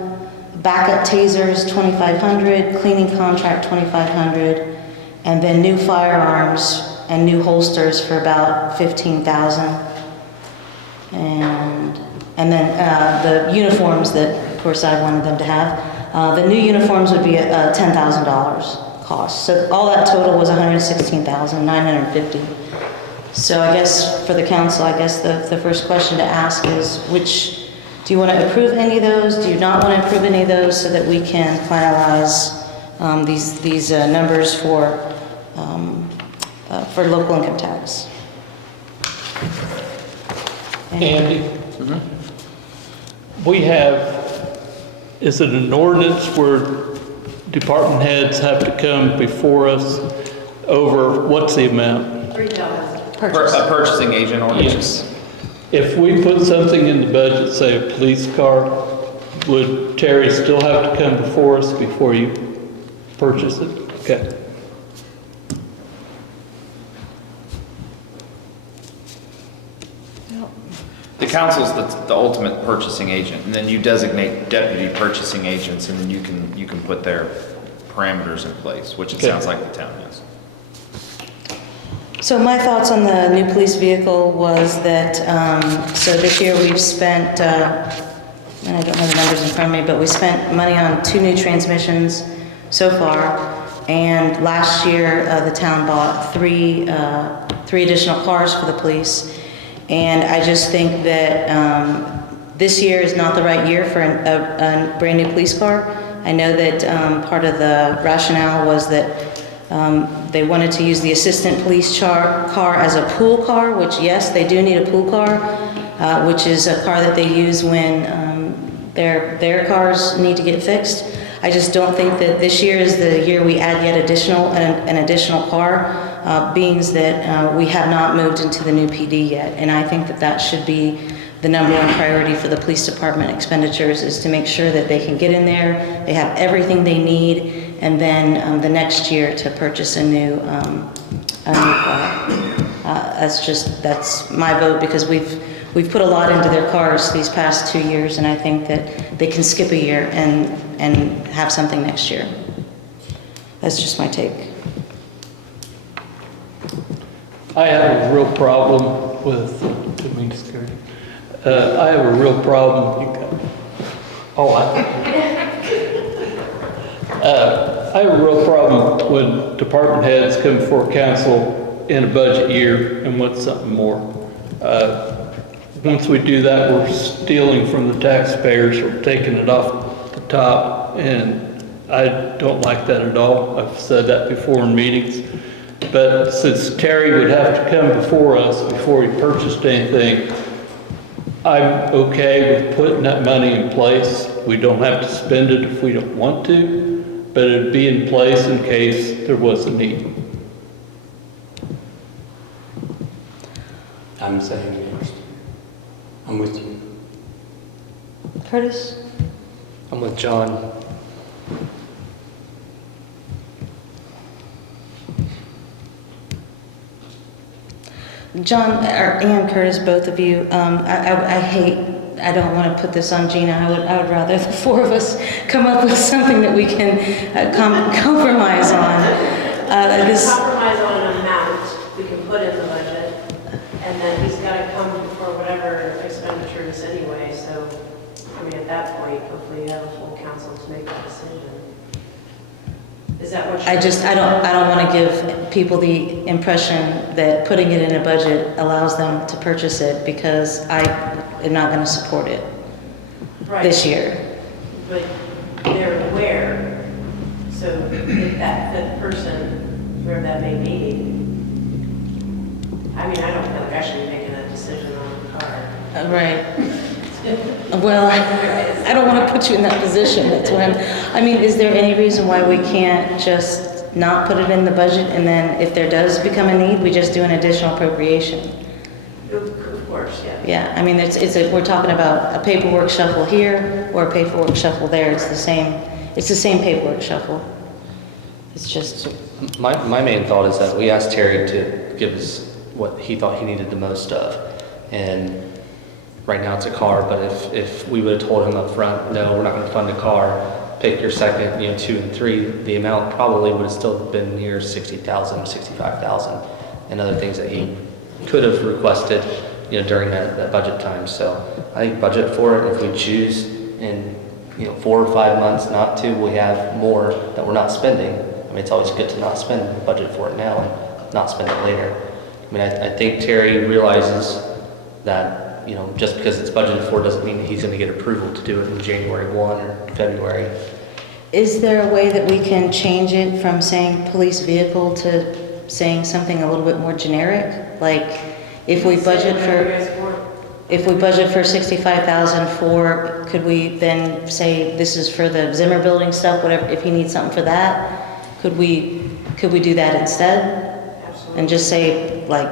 backup tasers $2,500, cleaning contract $2,500, and then new firearms and new holsters for about $15,000. And then the uniforms that, of course, I wanted them to have. The new uniforms would be a $10,000 cost. So all that total was $116,950. So I guess for the council, I guess the first question to ask is, do you want to approve any of those? Do you not want to approve any of those, so that we can finalize these numbers for local income tax? Andy? We have, is it an ordinance where department heads have to come before us over, what's the amount? $3,000. A purchasing agent ordinance. Yes. If we put something in the budget, say a police car, would Terry still have to come before us before you purchase it? Okay. The council's the ultimate purchasing agent, and then you designate deputy purchasing agents, and then you can put their parameters in place, which it sounds like the town is. So my thoughts on the new police vehicle was that, so this year we've spent, and I don't have the numbers in front of me, but we spent money on 2 new transmissions so far. And last year, the town bought 3 additional cars for the police. And I just think that this year is not the right year for a brand new police car. I know that part of the rationale was that they wanted to use the assistant police car as a pool car, which, yes, they do need a pool car, which is a car that they use when their cars need to get fixed. I just don't think that this year is the year we add yet an additional car, being that we have not moved into the new PD yet. And I think that that should be the number one priority for the police department expenditures, is to make sure that they can get in there, they have everything they need, and then the next year to purchase a new car. That's my vote, because we've put a lot into their cars these past 2 years, and I think that they can skip a year and have something next year. That's just my take. I have a real problem with, didn't mean to scare you. I have a real problem. I have a real problem when department heads come before council in a budget year and want something more. Once we do that, we're stealing from the taxpayers, we're taking it off the top, and I don't like that at all. I've said that before in meetings. But since Terry would have to come before us before he purchased anything, I'm okay with putting that money in place. We don't have to spend it if we don't want to, but it'd be in place in case there was a need. I'm saying yes. I'm with you. Curtis? I'm with John. John and Curtis, both of you, I don't want to put this on Gina. I would rather the 4 of us come up with something that we can compromise on. Compromise on an amount we can put in the budget, and then he's got to come for whatever expenditures anyway. So, I mean, at that point, hopefully you have a full council to make that decision. Is that what you're? I don't want to give people the impression that putting it in a budget allows them to purchase it, because I am not going to support it Right. this year. But they're aware, so if that fifth person, whoever that may be, I mean, I don't feel like I should be making that decision on the car. Right. Well, I don't want to put you in that position, that's what I mean, is there any reason why we can't just not put it in the budget, and then if there does become a need, we just do an additional appropriation? Of course, yeah. Yeah, I mean, we're talking about a paperwork shuffle here or a paperwork shuffle there. It's the same paperwork shuffle. It's just, My main thought is that we asked Terry to give us what he thought he needed the most of. And right now it's a car, but if we would have told him up front, no, we're not going to fund a car, pick your second, 2 and 3, the amount probably would have still been near 60,000, 65,000, and other things that he could have requested, during that budget time. So I think budget for it. If we choose in 4 or 5 months not to, we have more that we're not spending. I mean, it's always good to not spend budget for it now and not spend it later. I mean, I think Terry realizes that just because it's budgeted for doesn't mean that he's going to get approval to do it in January 1 or February. is there a way that we can change it from saying police vehicle to saying something a little bit more generic? Like, if we budget for 65,000 for, could we then say this is for the Zimmer building stuff, whatever, if he needs something for that, could we do that instead? Absolutely. And just say, like,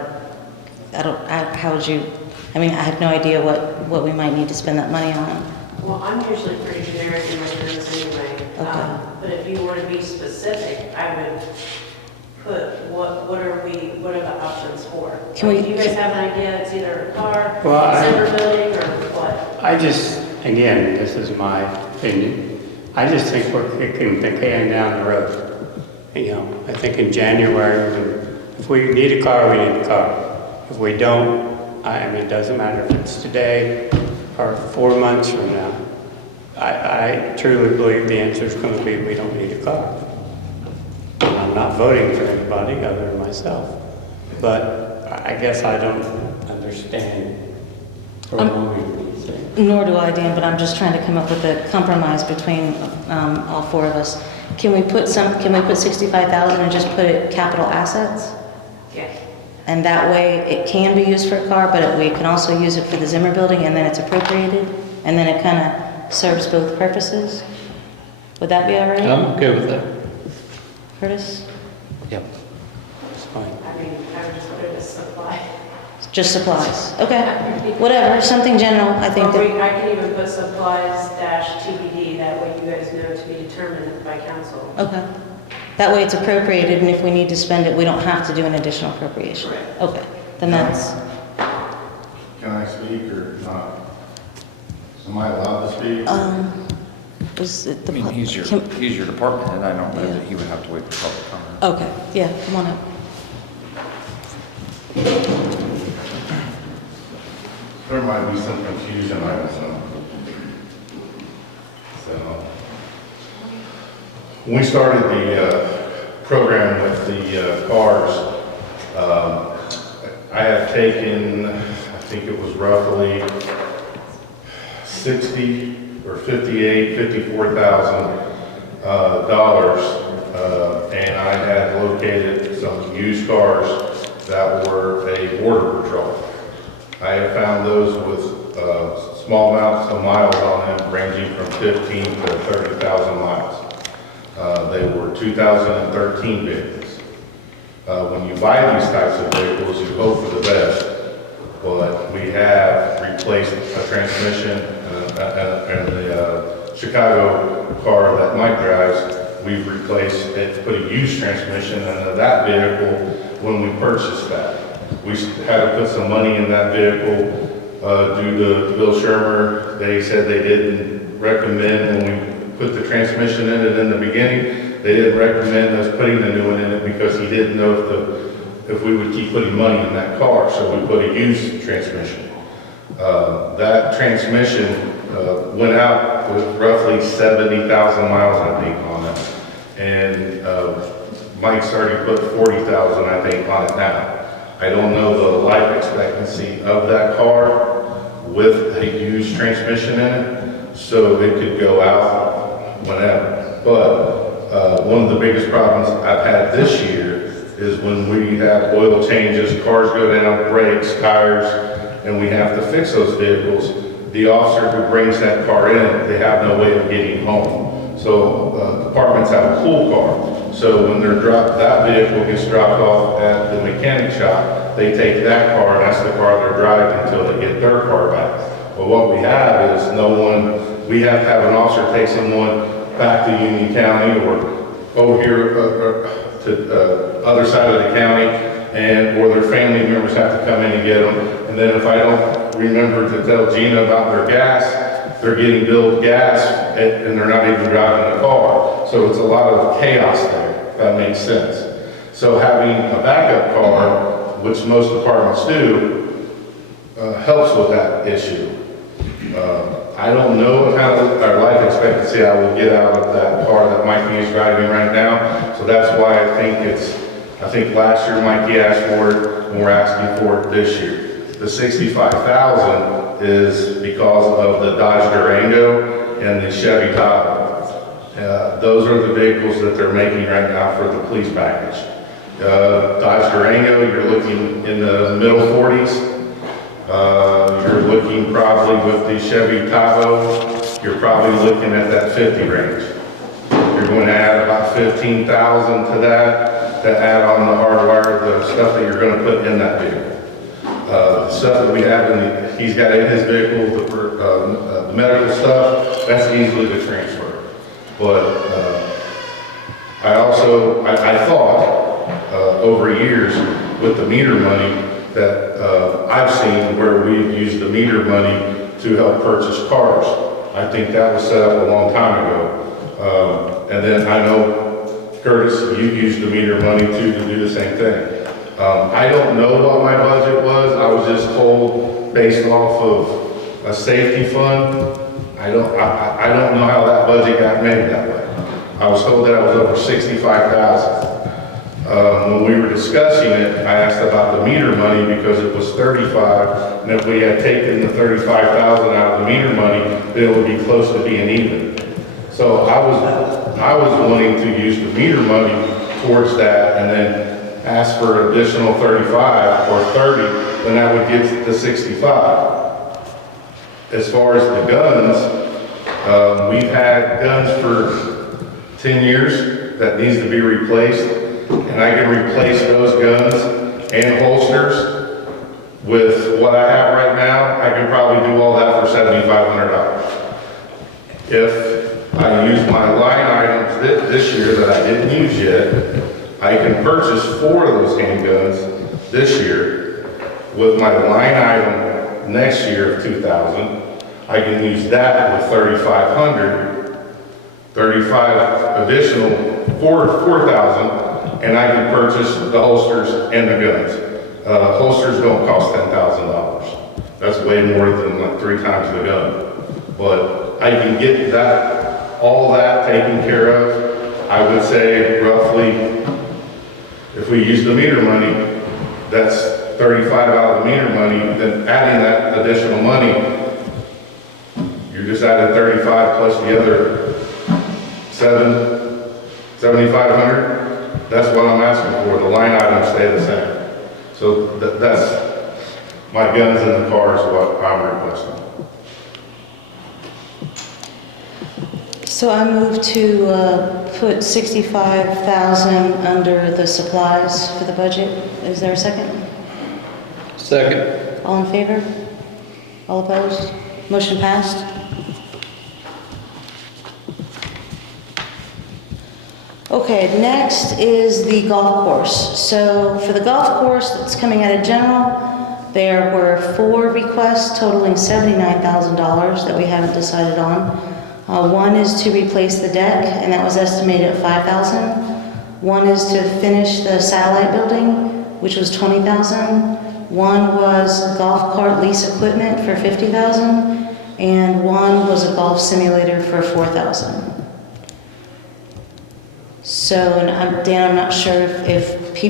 how would you, I mean, I have no idea what we might need to spend that money on. Well, I'm usually pretty generic in my terms anyway. Okay. But if you want to be specific, I would put what are the options for? Can we- Do you guys have an idea? It's either a car, Well, Zimmer building, or what? I just, again, this is my opinion, I just think we're kicking the can down the road. I think in January, if we need a car, we need a car. If we don't, I mean, it doesn't matter if it's today or 4 months from now. I truly believe the answer is going to be we don't need a car. And I'm not voting for anybody other than myself. But I guess I don't understand. Nor do I, Dan, but I'm just trying to come up with a compromise between all four of us. Can we put 65,000 and just put it capital assets? Yeah. And that way it can be used for a car, but we can also use it for the Zimmer building, and then it's appropriated, and then it kind of serves both purposes? Would that be all right? I'm okay with that. Curtis? Yep. It's fine. I mean, I would just put it as supply. Just supplies? Okay. Whatever, something general, I think Or that, I can even put supplies -TBD, that way you guys know to be determined by council. okay. That way it's appropriated, and if we need to spend it, we don't have to do an additional appropriation. Correct. Okay, then that's, Can I speak or not? Am I allowed to speak? was it the? I mean, he's your department head. I don't know Yeah. that he would have to wait for public comment. Okay, yeah, come on up. There might be some confusion, I don't know. So, when we started the program with the cars, I have taken, I think it was roughly 60 or 58, $54,000, and I had located some used cars that were a border patrol. I have found those with small amounts of miles on them, ranging from 15 to 30,000 miles. They were 2013 vehicles. When you buy these types of vehicles, you hope for the best, but we have replaced a transmission and the Chicago car that Mike drives, we've replaced it, put a used transmission into that vehicle when we purchased that. We had to put some money in that vehicle due to Bill Shermer. They said they didn't recommend, when we put the transmission in it in the beginning, they didn't recommend us putting the new one in it because he didn't know if we would keep putting money in that car, so we put a used transmission. That transmission went out with roughly 70,000 miles, I think, on it. and Mike's already put 40,000, I think, on it now. I don't know the life expectancy of that car with a used transmission in it, so it could go out whenever. But one of the biggest problems I've had this year is when we have oil changes, cars go down, brakes, tires, and we have to fix those vehicles. The officer who brings that car in, they have no way of getting home. So departments have a pool car. So when that vehicle gets dropped off at the mechanic shop, they take that car, and that's the car they're driving until they get their car back. But what we have is we have to have an officer take someone back to Union County or over here to other side of the county, or their family members have to come in and get them. And then if I don't remember to tell Gina about their gas, they're getting billed gas and they're not even driving the car. So it's a lot of chaos there, if that makes sense. So having a backup car, which most departments do, helps with that issue. I don't know what kind of life expectancy I will get out of that car that Mikey is driving right now. So that's why I think last year Mikey asked for it, and we're asking for it this year. The $65,000 is because of the Dodge Durango and the Chevy Tahoe. Those are the vehicles that they're making right now for the police package. Dodge Durango, you're looking in the middle 40s. You're looking probably with the Chevy Tahoe, you're probably looking at that 50 range. You're going to add about 15,000 to that, to add on the hardwire, the stuff that you're going to put in that vehicle. The stuff that we have he's got in his vehicle, the medical stuff, that's easily to transfer. But I thought over years with the meter money that I've seen where we've used the meter money to help purchase cars. I think that was set up a long time ago. And then I know, Curtis, you used the meter money too to do the same thing. I don't know what my budget was. I was just told based off of a safety fund. I don't know how that budget got made that way. I was told that I was over 65,000. When we were discussing it, I asked about the meter money because it was 35, and if we had taken the 35,000 out of the meter money, then it would be close to being even. So I was wanting to use the meter money towards that, and then ask for additional 35 or 30, then that would get to 65. As far as the guns, we've had guns for 10 years that needs to be replaced, and I can replace those guns and holsters with what I have right now. I can probably do all that for $7,500. If I use my line items this year that I didn't use yet, I can purchase 4 of those handguns this year with my line item next year of $2,000. I can use that with $3,500, 35 additional $4,000, and I can purchase the holsters and the guns. Holsters don't cost $10,000. That's way more than like 3 times the gun. But I can get all that taken care of. I would say roughly, if we use the meter money, that's 35 out of the meter money, then adding that additional money, you're just adding 35 plus the other 7,500. That's what I'm asking for. The line items stay the same. So that's my guns in the car is what I'm requesting. So I move to put 65,000 under the supplies for the budget. Is there a second? Second. All in favor? All opposed? Motion passed. Okay, next is the golf course. So for the golf course that's coming out of general, there were 4 requests totaling $79,000 that we haven't decided on. One is to replace the deck, and that was estimated at $5,000. One is to finish the satellite building, which was $20,000. One was golf cart lease equipment for $50,000, and one was a golf simulator for $4,000. So, and Dan, I'm not sure if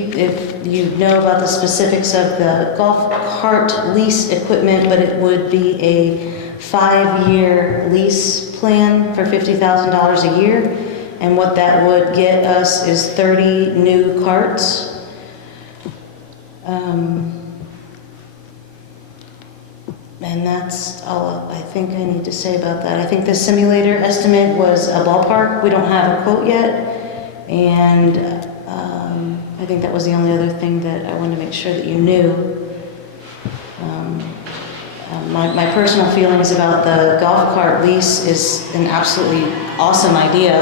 you know about the specifics of the golf cart lease equipment, but it would be a 5-year lease plan for $50,000 a year. And what that would get us is 30 new carts. And that's all I think I need to say about that. I think the simulator estimate was a ballpark. We don't have a quote yet. And I think that was the only other thing that I wanted to make sure that you knew. My personal feelings about the golf cart lease is an absolutely awesome idea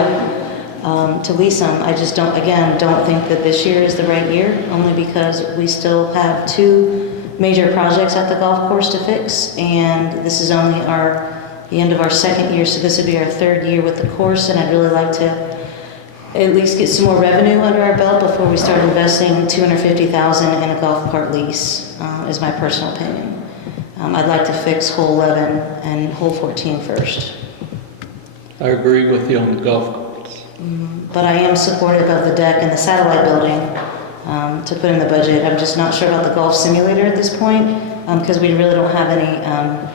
to lease them. I just don't think that this year is the right year, only because we still have 2 major projects at the golf course to fix, and this is only the end of our 2nd year, so this would be our 3rd year with the course, and I'd really like to at least get some more revenue under our belt before we start investing $250,000 in a golf cart lease, is my personal opinion. I'd like to fix hole 11 and hole 14 first. I agree with you on the golf carts. But I am supportive of the deck and the satellite building to put in the budget. I'm just not sure about the golf simulator at this point because we really don't have any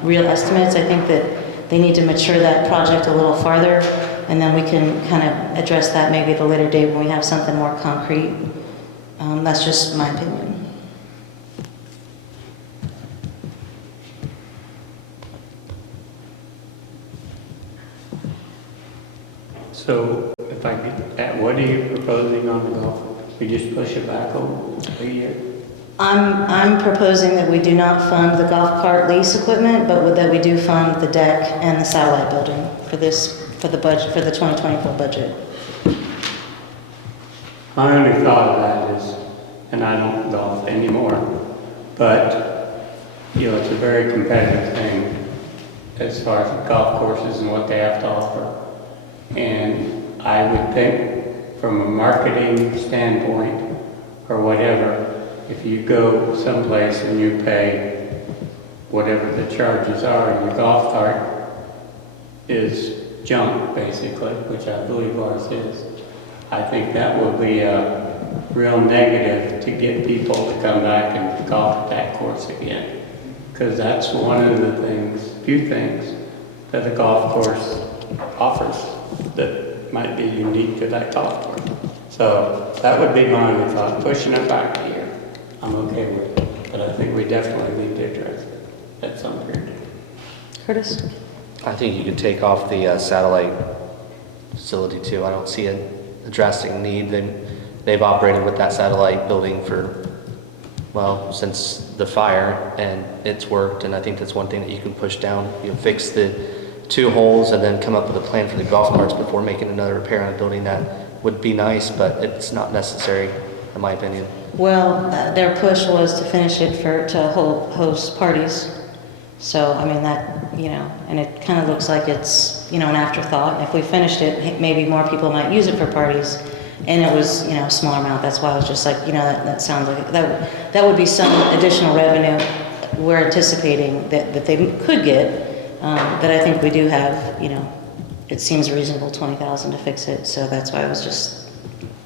real estimates. I think that they need to mature that project a little farther, and then we can kind of address that maybe at a later date when we have something more concrete. That's just my opinion. So if I get, what are you proposing on the golf? We just push it back a year? I'm proposing that we do not fund the golf cart lease equipment, but that we do fund the deck and the satellite building for the budget, for the 2024 budget. My only thought of that is, and I don't golf anymore, but, you know, it's a very competitive thing as far as golf courses and what they have to offer. And I would think from a marketing standpoint or whatever, if you go someplace and you pay whatever the charges are and your golf cart is junk basically, which I believe ours is, I think that would be a real negative to get people to come back and golf at that course again. Because that's one of the few things that a golf course offers that might be unique to that golf course. So that would be my only thought. Pushing it back a year, I'm okay with it. But I think we definitely need to address it at some period. Curtis? I think you could take off the satellite facility too. I don't see a drastic need. They've operated with that satellite building for, well, since the fire, and it's worked, and I think that's one thing that you can push down. You know, fix the 2 holes and then come up with a plan for the golf carts before making another repair on a building. That would be nice, but it's not necessary, in my opinion. Well, their push was to finish it to host parties. So, I mean, that, you know, and it kind of looks like it's, you know, an afterthought. If we finished it, maybe more people might use it for parties. And it was, you know, a smaller amount. That's why I was just like, you know, that sounds like, that would be some additional revenue we're anticipating that they could get, that I think we do have, you know, it seems reasonable, $20,000 to fix it. So that's why I was just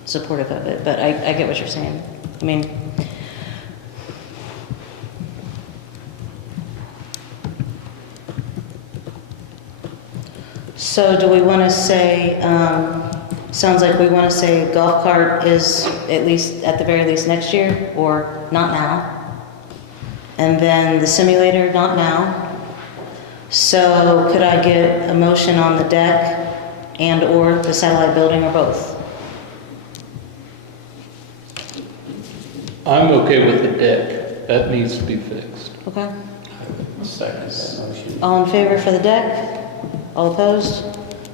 supportive of it. But I get what you're saying. I mean, so do we want to say, sounds like we want to say golf cart is at the very least next year, or not now. And then the simulator, not now. So could I get a motion on the deck and or the satellite building, or both? I'm okay with the deck. That needs to be fixed. Okay. Second that motion. All in favor for the deck? All opposed?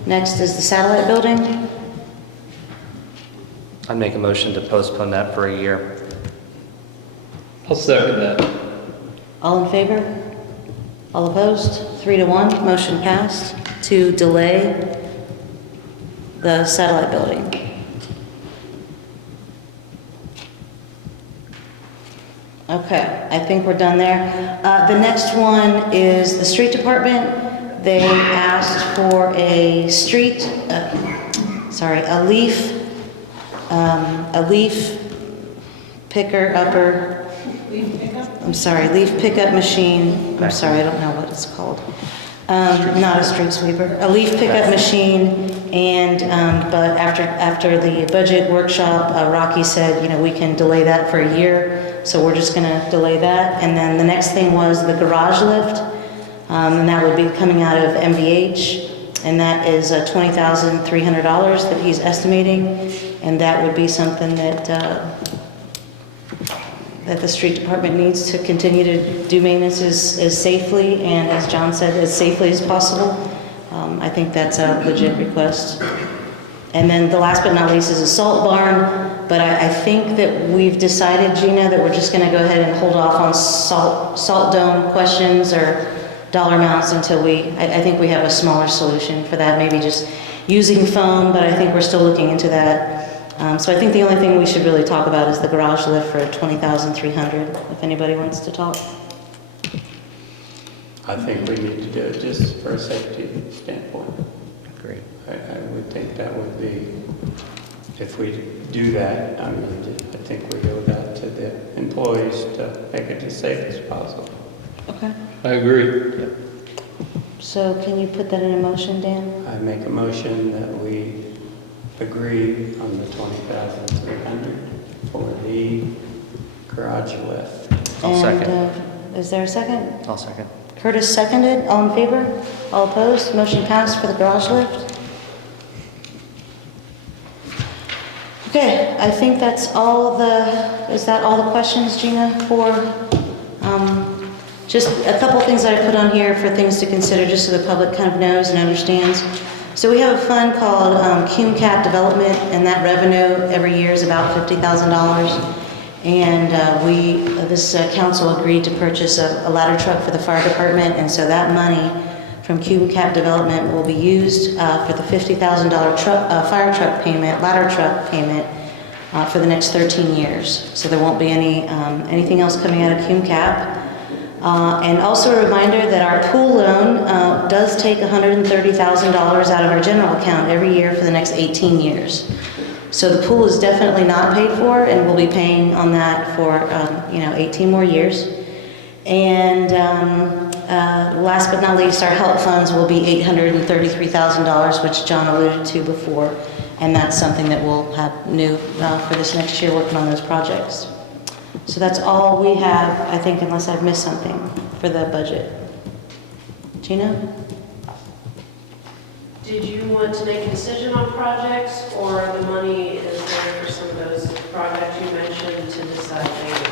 Next is the satellite building. I'd make a motion to postpone that for a year. I'll second that. All in favor? All opposed? 3-1, motion passed to delay the satellite building. Okay, I think we're done there. The next one is the street department. They asked for a leaf a leaf picker upper, leaf pickup machine, I'm sorry, I don't know what it's called. Not a street sweeper, a leaf pickup machine, and, but after the budget workshop, Rocky said, we can delay that for a year, so we're just gonna delay that. And then the next thing was the garage lift, and that would be coming out of MVH, and that is $20,300 that he's estimating, and that would be something that that the street department needs to continue to do maintenance as safely and, as John said, as safely as possible. I think that's a legit request. And then the last but not least is a salt barn, but I think that we've decided, Gina, that we're just gonna go ahead and hold off on salt dome questions or dollar amounts until I think we have a smaller solution for that, maybe just using foam, but I think we're still looking into that. So I think the only thing we should really talk about is the garage lift for $20,300, if anybody wants to talk. I think we need to do it just for a safety standpoint. Great. I would think that would be, if we do that, I think we owe that to the employees to make it as safe as possible. Okay. I agree. Yep. So can you put that in a motion, Dan? I make a motion that we agree on the $20,300 for the garage lift. I'll second. Is there a second? I'll second. Curtis seconded. All in favor? All opposed? Motion passed for the garage lift. Okay, I think that's all is that all the questions, Gina, for, just a couple things that I put on here for things to consider, just so the public kind of knows and understands. So we have a fund called CUME-CAP Development, and that revenue every year is about $50,000. And this council agreed to purchase a ladder truck for the fire department, and so that money from CUME-CAP Development will be used for the $50,000 fire truck payment, ladder truck payment for the next 13 years. So there won't be anything else coming out of CUME-CAP. And also a reminder that our pool loan does take $130,000 out of our general account every year for the next 18 years. So the pool is definitely not paid for, and we'll be paying on that for 18 more years. And last but not least, our help funds will be $833,000, which John alluded to before, and that's something that we'll have new for this next year, working on those projects. So that's all we have, I think, unless I've missed something for the budget. Gina? Did you want to make a decision on projects, or the money is there for some of those projects you mentioned to decide later?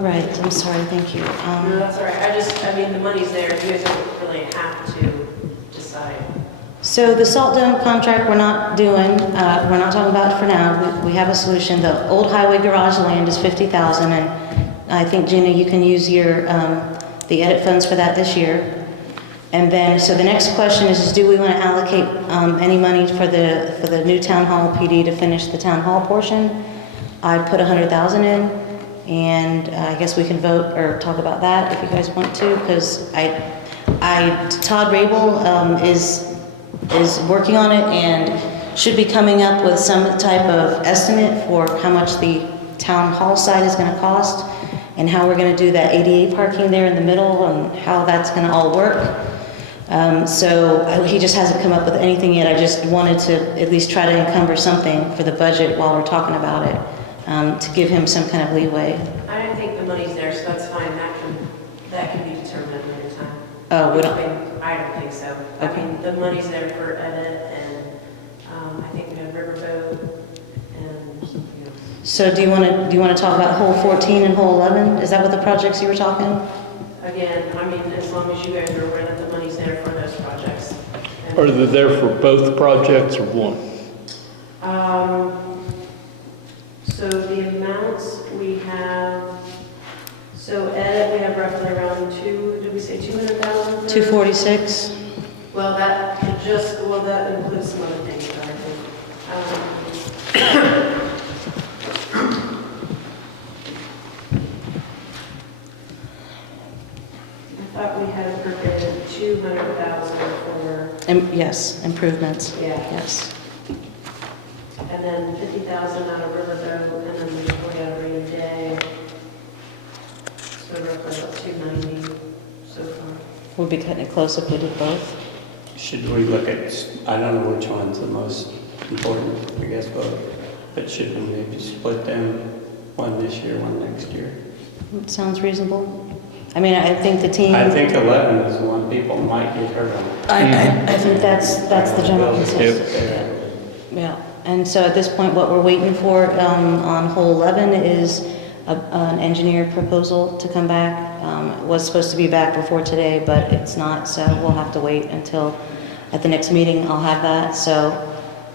Right, I'm sorry, thank you. No, that's all right. The money's there. You guys don't really have to decide. So the salt dome contract we're not doing, we're not talking about it for now. We have a solution. The old highway garage land is $50,000, and I think, Gina, you can use your, the edit funds for that this year. And then, so the next question is do we want to allocate any money for the new town hall PD to finish the town hall portion? I put $100,000 in, and I guess we can vote or talk about that if you guys want to, because Todd Rabel is working on it and should be coming up with some type of estimate for how much the town hall side is going to cost and how we're going to do that ADA parking there in the middle and how that's going to all work. So he just hasn't come up with anything yet. I just wanted to at least try to encumber something for the budget while we're talking about it, to give him some kind of leeway. I don't think the money's there, so that's fine. That can be determined at another time. Oh, we don't. I don't think so. Okay. I mean, the money's there for edit, and I think we have riverboat and something else. So do you want to talk about hole 14 and hole 11? Is that what the projects you were talking? Again, as long as you guys are aware that the money's there for those projects. And, Are they there for both projects or one? so the amounts we have, so edit, we have roughly around did we say 200,000? 246? Well, that includes some other things, but I think. I thought we had appropriated 200,000 for. Yes, improvements. Yeah. Yes. And then 50,000 out of Riverboat, and then the 40 out of Rainy Day. So roughly about 290 so far. We'd be cutting it close if we did both. Should we look at, I don't know which one's the most important, I guess both, but should we maybe split them, one this year, one next year? It sounds reasonable. I mean, I think the team. I think 11 is the one people might get hurt on. I think that's the general consensus. Yep. Yeah, and so at this point, what we're waiting for on hole 11 is an engineer proposal to come back. It was supposed to be back before today, but it's not, so we'll have to wait until at the next meeting I'll have that. So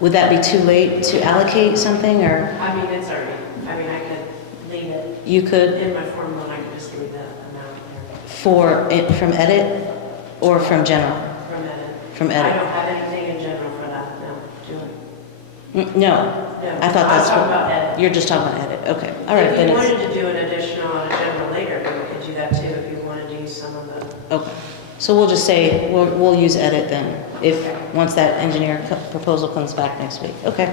would that be too late to allocate something, or? I mean, it's already, I mean, I could leave it You could, in my formula, and I could just leave that amount there for it from edit or from general? from edit. From I edit. don't have anything in general for that, no, do it. No, No, I thought that's I'm what. talking about edit. You're just talking about edit, okay, all right. If Then you it's wanted to do an additional on a general later, we could do that too, if you wanted to use some of the. okay. So we'll just say, we'll use edit then, once that engineer proposal comes back next week. Okay.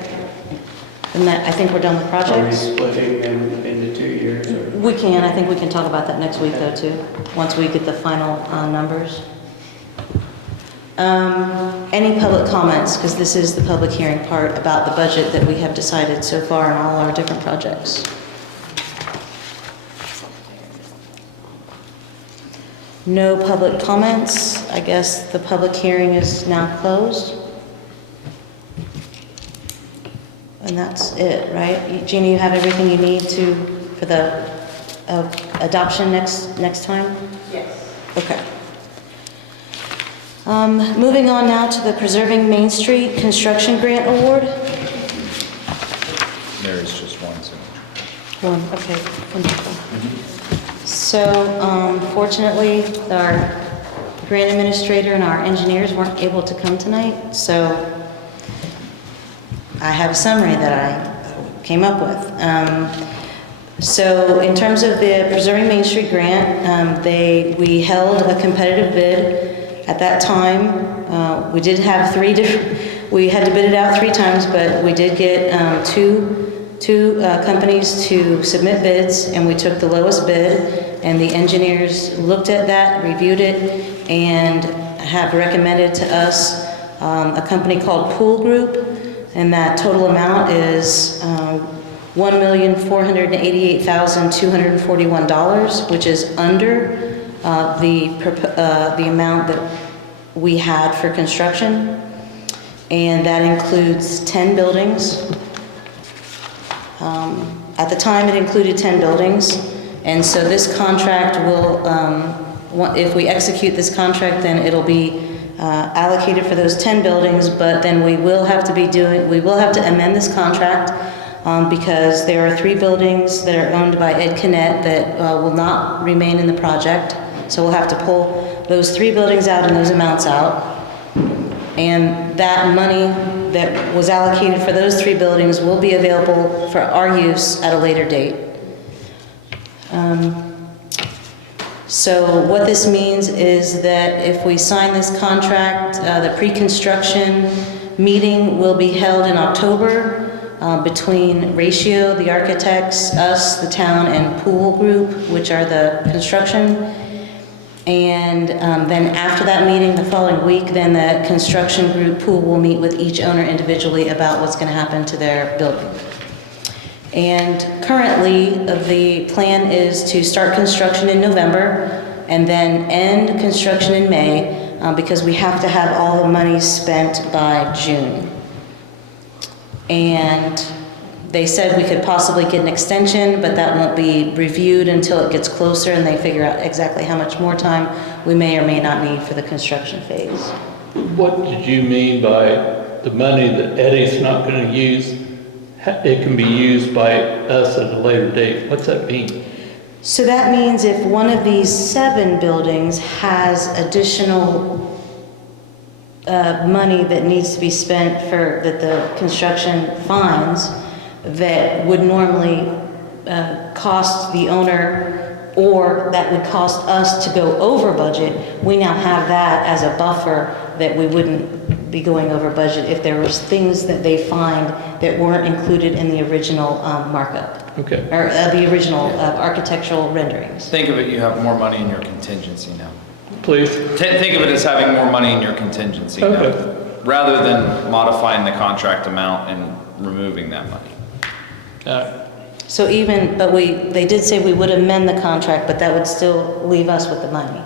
And that, I think we're done with Are we projects? splitting them into 2 years or? We can, I think we can talk about that next week though too, once we get the final numbers. Any public comments, because this is the public hearing part about the budget that we have decided so far on all our different projects. No public comments. I guess the public hearing is now closed. And that's it, right? Gina, you have everything you need for the adoption next time? Yes. Okay. Moving on now to the Preserving Main Street Construction Grant Award. There is just one signature. One, okay, wonderful. So, fortunately, our grant administrator and our engineers weren't able to come tonight, so I have a summary that I came up with. So, in terms of the Preserving Main Street grant, we held a competitive bid. At that time, we did have we had to bid it out 3 times, but we did get two companies to submit bids, and we took the lowest bid, and the engineers looked at that, reviewed it, and have recommended to us a company called Pool Group, and that total amount is $1,488,241, which is under the amount that we had for construction, and that includes 10 buildings. At the time, it included 10 buildings, and so this contract will, if we execute this contract, then it'll be allocated for those 10 buildings, but then we will have to amend this contract because there are 3 buildings that are owned by Ed Kinnett that will not remain in the project. So we'll have to pull those 3 buildings out and those amounts out. And that money that was allocated for those 3 buildings will be available for our use at a later date. So what this means is that if we sign this contract, the pre-construction meeting will be held in October between Ratio, the architects, us, the town, and Pool Group, which are the construction. And then after that meeting, the following week, then the construction group Pool will meet with each owner individually about what's going to happen to their building. And currently, the plan is to start construction in November and then end construction in May because we have to have all the money spent by June. And they said we could possibly get an extension, but that won't be reviewed until it gets closer and they figure out exactly how much more time we may or may not need for the construction phase. What did you mean by the money that Eddie's not going to use? It can be used by us at a later date. What's that mean? So that means if one of these 7 buildings has additional money that needs to be spent that the construction finds that would normally cost the owner or that would cost us to go over budget, we now have that as a buffer that we wouldn't, be going over budget if there was things that they find that weren't included in the original markup. Okay. Or the original architectural renderings. Think of it, you have more money in your contingency now. Please. Think of it as having more money in your contingency now, rather than modifying the contract amount and removing that money. So they did say we would amend the contract, but that would still leave us with the money,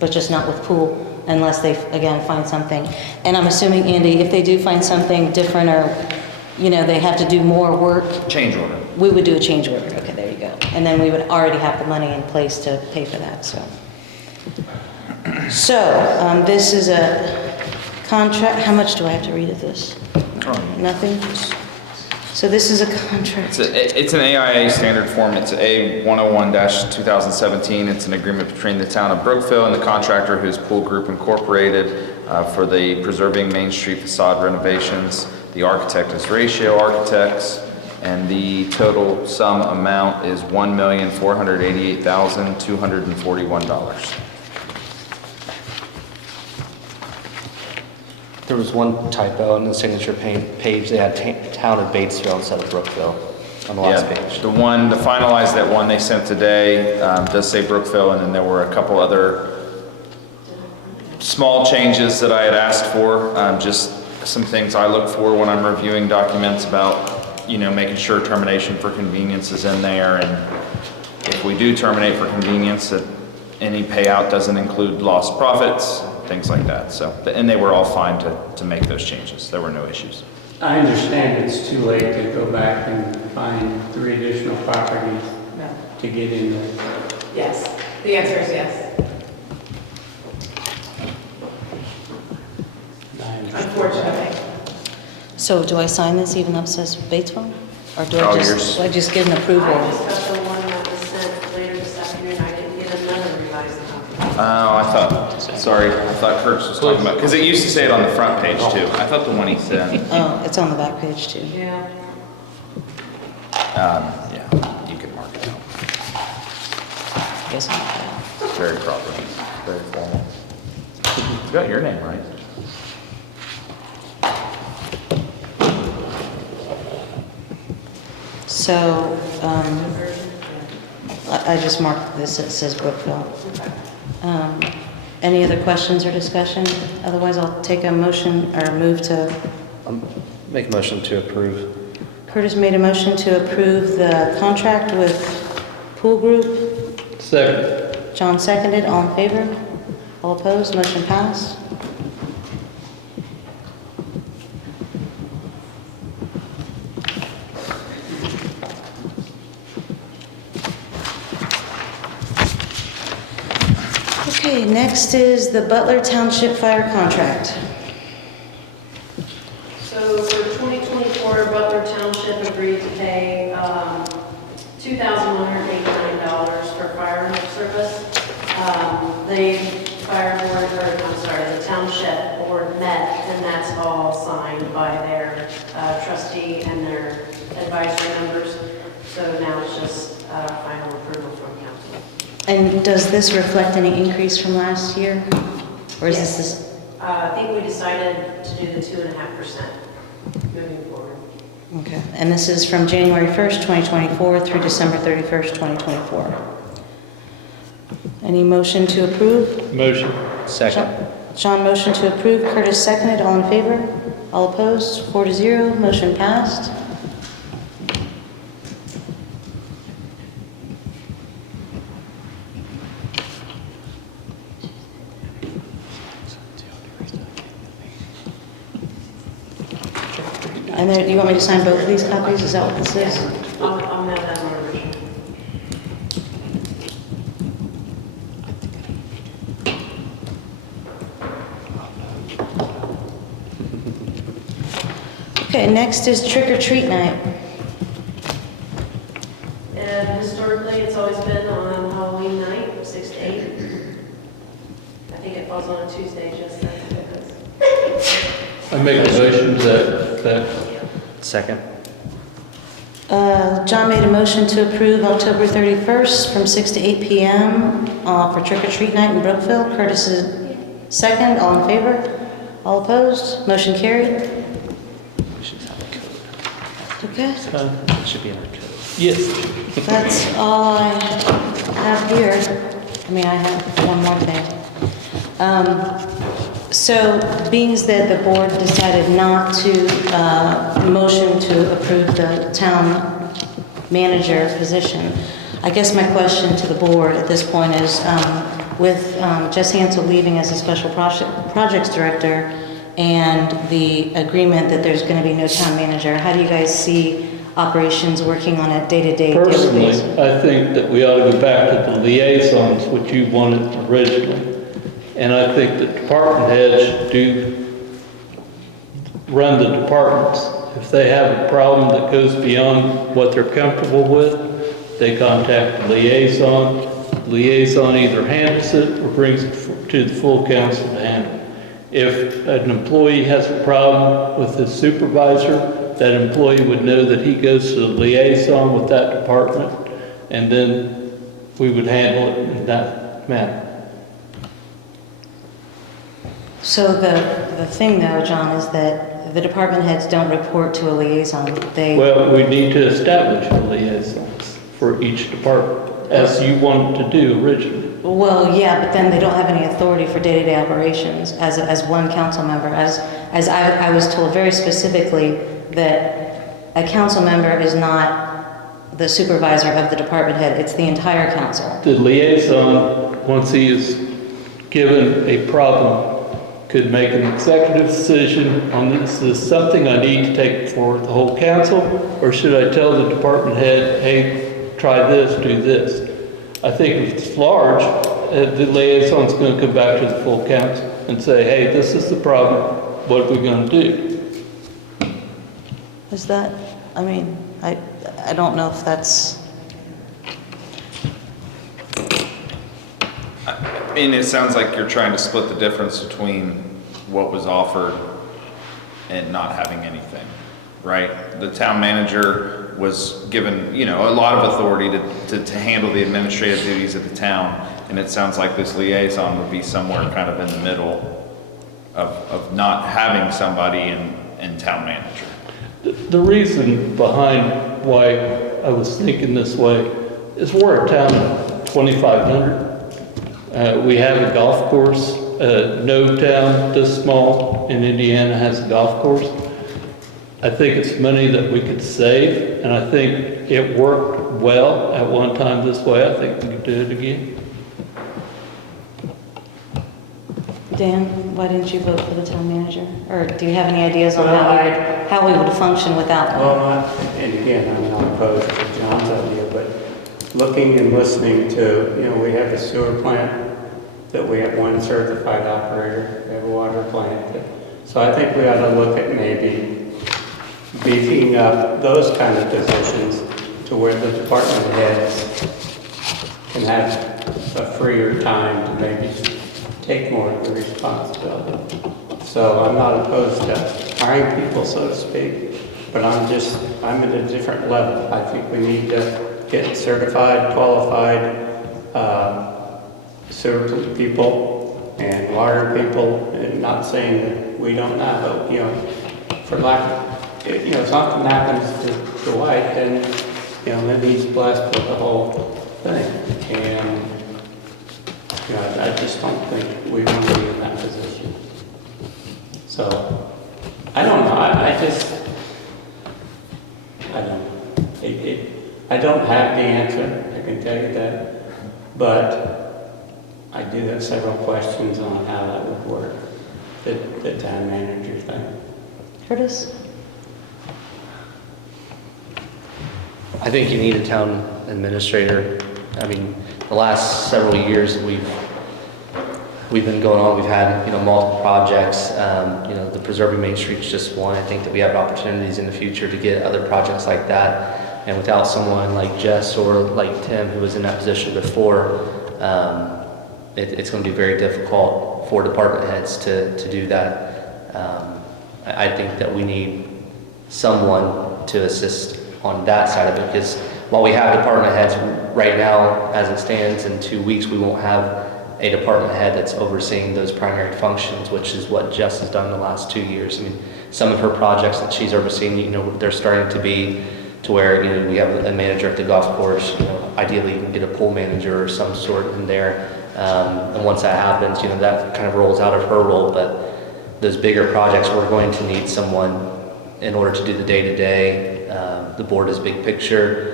but just not with pool unless they, again, find something. And I'm assuming, Andy, if they do find something different or, they have to do more work. Change order. We would do a change order. Okay, there you go. And then we would already have the money in place to pay for that, so. This is a contract. How much do I have to read of this? Nothing? So this is a contract. It's an AIA standard form. It's A101-2017. It's an agreement between the town of Brookville and the contractor who's Pool Group Incorporated for the Preserving Main Street facade renovations. The architect is Ratio Architects, and the total sum amount is $1,488,241. There was one typo on the signature page. They had town of Batesville instead of Brookville on the last page. The finalized that one they sent today does say Brookville, and then there were a couple other small changes that I had asked for, just some things I look for when I'm reviewing documents about, making sure termination for convenience is in there, and if we do terminate for convenience, that any payout doesn't include lost profits, things like that. So, and they were all fine to make those changes. There were no issues. I understand it's too late to go back and find 3 additional properties to get in there. Yes, the answer is yes. Unfortunately. So do I sign this even though it says Batesville? Or do I just get an approval? I just got the one that was sent later this afternoon. I didn't get another revised copy. Oh, I thought Curtis was talking about, because it used to say it on the front page too. I thought the one he sent. Oh, it's on the back page too. Yeah. Yeah, you can mark it out. Guess not. It's very proper, very formal. You got your name right. So, I just marked this, it says Brookville. Any other questions or discussion? Otherwise, I'll take a motion or move to... Make a motion to approve. Curtis made a motion to approve the contract with Pool Group. Second. John seconded. All in favor? All opposed? Motion passed. Okay, next is the Butler Township Fire Contract. So for 2024, Butler Township agreed to pay $2,189 for fire service. The township board met, and that's all signed by their trustee and their advisory members. So now it's just final approval from council. And does this reflect any increase from last year? Or is this? I think we decided to do the 2.5% moving forward. Okay, and this is from January 1st, 2024 through December 31st, 2024. Any motion to approve? Motion. Second. John motion to approve, Curtis seconded, all in favor? All opposed? 4-0, motion passed. And then, you want me to sign both of these copies? Is that what this is? I'll mail that on original. Okay, next is trick or treat night. And historically, it's always been on Halloween night, 6 to 8. I think it falls on a Tuesday, just that's what it is. I make a motion that Second. John made a motion to approve October 31st from 6 to 8 p.m. For trick or treat night in Brookville. Curtis is second, all in favor? All opposed? Motion carried. We should have a code. Okay, It should be in our code. Yes. that's all I have here. I mean, I have one more thing. So, being that the board decided not to motion to approve the town manager position, I guess my question to the board at this point is, with Jess Hansel leaving as a special projects director and the agreement that there's going to be no town manager, how do you guys see operations working on a day-to-day daily Personally, basis? I think that we ought to go back to the liaisons, which you wanted originally. And I think that department heads do run the departments. If they have a problem that goes beyond what they're comfortable with, they contact the liaison. The liaison either handles it or brings it to the full council to handle. If an employee has a problem with his supervisor, that employee would know that he goes to the liaison with that department, and then we would handle it in that manner. So the thing though, John, is that the department heads don't report to a liaison. Well, we need to establish a liaisons for each department, as you wanted to do originally. Well, yeah, but then they don't have any authority for day-to-day operations as one council member. As I was told very specifically that a council member is not the supervisor of the department head, it's the entire council. The liaison, once he is given a problem, could make an executive decision on this. Is something I need to take for the whole council, or should I tell the department head, hey, try this, do this? I think if it's large, the liaison's going to come back to the full council and say, hey, this is the problem, what are we going to do? Is that, I mean, I don't know if that's... I mean, it sounds like you're trying to split the difference between what was offered and not having anything, right? The town manager was given, you know, a lot of authority to handle the administrative duties of the town, and it sounds like this liaison would be somewhere kind of in the middle of not having somebody in town manager. The reason behind why I was thinking this way is we're a town of 2,500. We have a golf course. No town this small in Indiana has a golf course. I think it's money that we could save, and I think it worked well at one time this way. I think we could do it again. Dan, why didn't you vote for the town manager? Or do you have any ideas on Well, how we would function without one? Well, and again, I'm not opposed to John's idea, but looking and listening to, you know, we have a sewer plant that we have one certified operator, we have a water plant. So I think we ought to look at maybe beefing up those kind of positions to where the department heads can have a freer time to maybe take more of the responsibility. So I'm not opposed to hiring people, so to speak, but I'm at a different level. I think we need to get certified, qualified, sewer people and water people, and not saying that we don't know, but, you know, for lack of, you know, if something happens to Dwight, then, you know, then he's blessed with the whole thing. And, you know, I just don't think we want to be in that position. So, I don't know, I don't know. I don't have the answer, I can tell you that, but I do have several questions on how that would work, the town manager thing. Curtis? I think you need a town administrator. I mean, the last several years we've been going on, we've had, you know, multiple projects. You know, the Preserving Main Street's just one. I think that we have opportunities in the future to get other projects like that. And without someone like Jess or like Tim, who was in that position before, it's going to be very difficult for department heads to do that. I think that we need someone to assist on that side of it, because while we have department heads right now, as it stands, in 2 weeks we won't have a department head that's overseeing those primary functions, which is what Jess has done the last 2 years. I mean, some of her projects that she's overseeing, you know, they're starting to be to where, you know, we have a manager at the golf course, you know, ideally you can get a pool manager or some sort in there. And once that happens, you know, that kind of rolls out of her role. But those bigger projects, we're going to need someone in order to do the day-to-day. The board is big picture.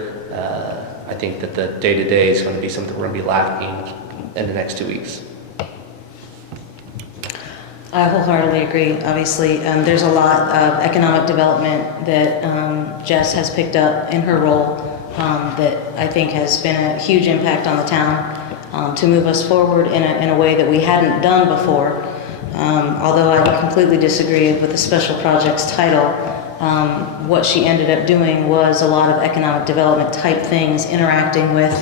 I think that the day-to-day is going to be something we're going to be lacking in the next 2 weeks. I wholeheartedly agree. Obviously, there's a lot of economic development that Jess has picked up in her role that I think has been a huge impact on the town to move us forward in a way that we hadn't done before. Although I completely disagree with the special projects title, what she ended up doing was a lot of economic development type things, interacting with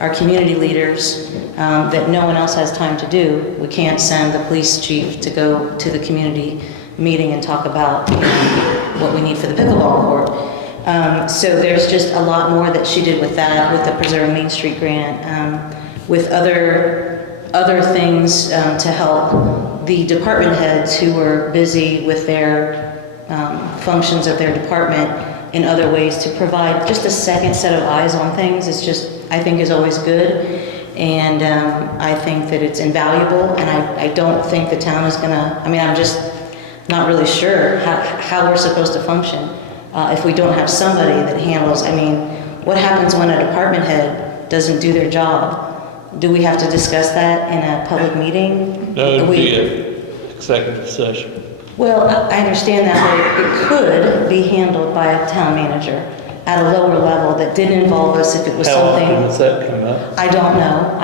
our community leaders that no one else has time to do. We can't send the police chief to go to the community meeting and talk about what we need for the pickleball court. So there's just a lot more that she did with that, with the Preserve Main Street grant, with other things to help the department heads who were busy with their functions of their department in other ways to provide just a second set of eyes on things. It's just, I think, is always good. And I think that it's invaluable. And I don't think the town is gonna, I mean, I'm just not really sure how we're supposed to function if we don't have somebody that handles, I mean, what happens when a department head doesn't do their job? Do we have to discuss that in a public meeting? That would be an executive session. Well, I understand that, but it could be handled by a town manager at a lower level that didn't involve us if it was something. How often does that come up? I don't know.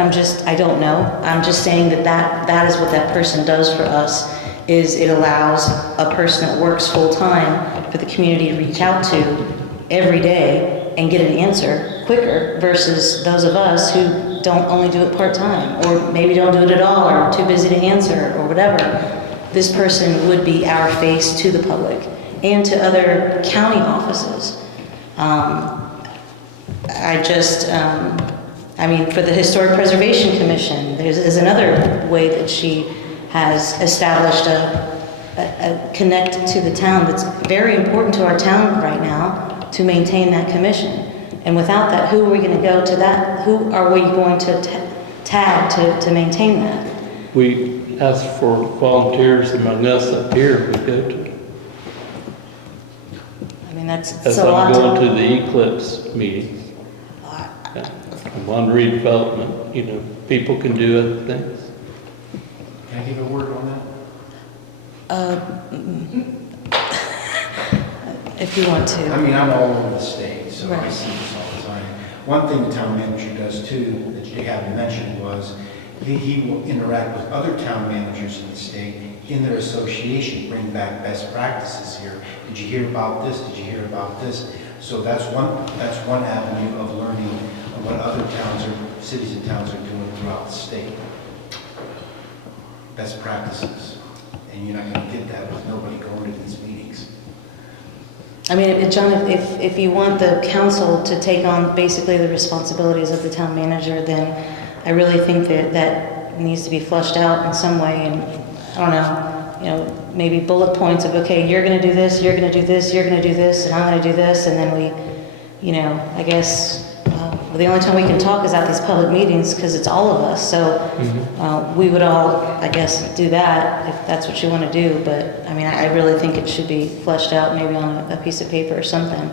I don't know. I'm just saying that is what that person does for us, is it allows a person that works full-time for the community to reach out to every day and get an answer quicker versus those of us who don't only do it part-time, or maybe don't do it at all, or too busy to answer, or whatever. This person would be our face to the public and to other county offices. I mean, for the Historic Preservation Commission, there's another way that she has established a connect to the town that's very important to our town right now to maintain that commission. And without that, who are we going to go to that? Who are we going to tag to maintain that? We ask for volunteers among us up here, we go to. I mean, that's As a lot I'm going to the Eclipse meetings. Yeah. I'm on redevelopment, you know, people can do other things. Can I give a word on that? If you want to. I mean, I'm all over the state, so I Right. see this all the time. One thing the town manager does too, that you haven't mentioned, was he will interact with other town managers in the state in their association, bring back best practices here. Did you hear about this? Did you hear about this? So that's one avenue of learning of what other towns or cities and towns are doing throughout the state. Best practices. And you're not going to get that with nobody going to these meetings. I mean, John, if you want the council to take on basically the responsibilities of the town manager, then I really think that needs to be flushed out in some way. And I don't know, you know, maybe bullet points of, okay, you're going to do this, you're going to do this, you're going to do this, and I'm going to do this. And then we, you know, I guess the only time we can talk is at these public meetings because it's all of us. So we would all, I guess, do that if that's what you want to do. But I mean, I really think it should be fleshed out maybe on a piece of paper or something.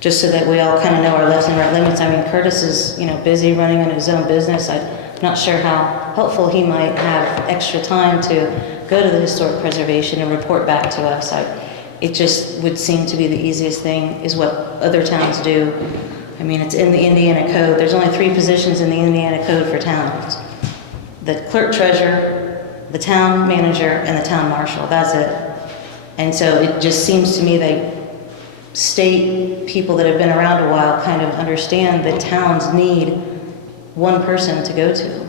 Just so that we all kind of know our left and right limits. I mean, Curtis is, you know, busy running on his own business. I'm not sure how helpful he might have extra time to go to the historic preservation and report back to us. It just would seem to be the easiest thing is what other towns do. I mean, it's in the Indiana Code. There's only 3 positions in the Indiana Code for towns. The clerk treasurer, the town manager, and the town marshal. That's it. And so it just seems to me that state people that have been around a while kind of understand that towns need one person to go to.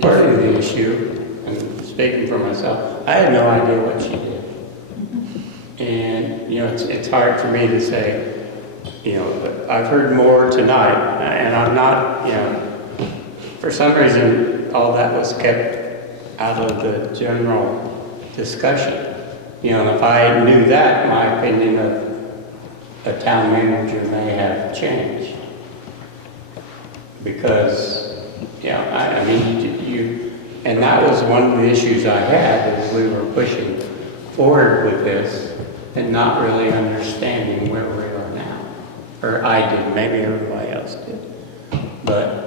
Part of the issue, and speaking for myself, I had no idea what she did. And, you know, it's hard for me to say, you know, but I've heard more tonight, and I'm not, you know, For some reason, all that was kept out of the general discussion. You know, if I knew that, my opinion of a town manager may have changed. Because, you know, I mean, and that was one of the issues I had, is we were pushing forward with this and not really understanding where we are now. Or I did, maybe everybody else did. But,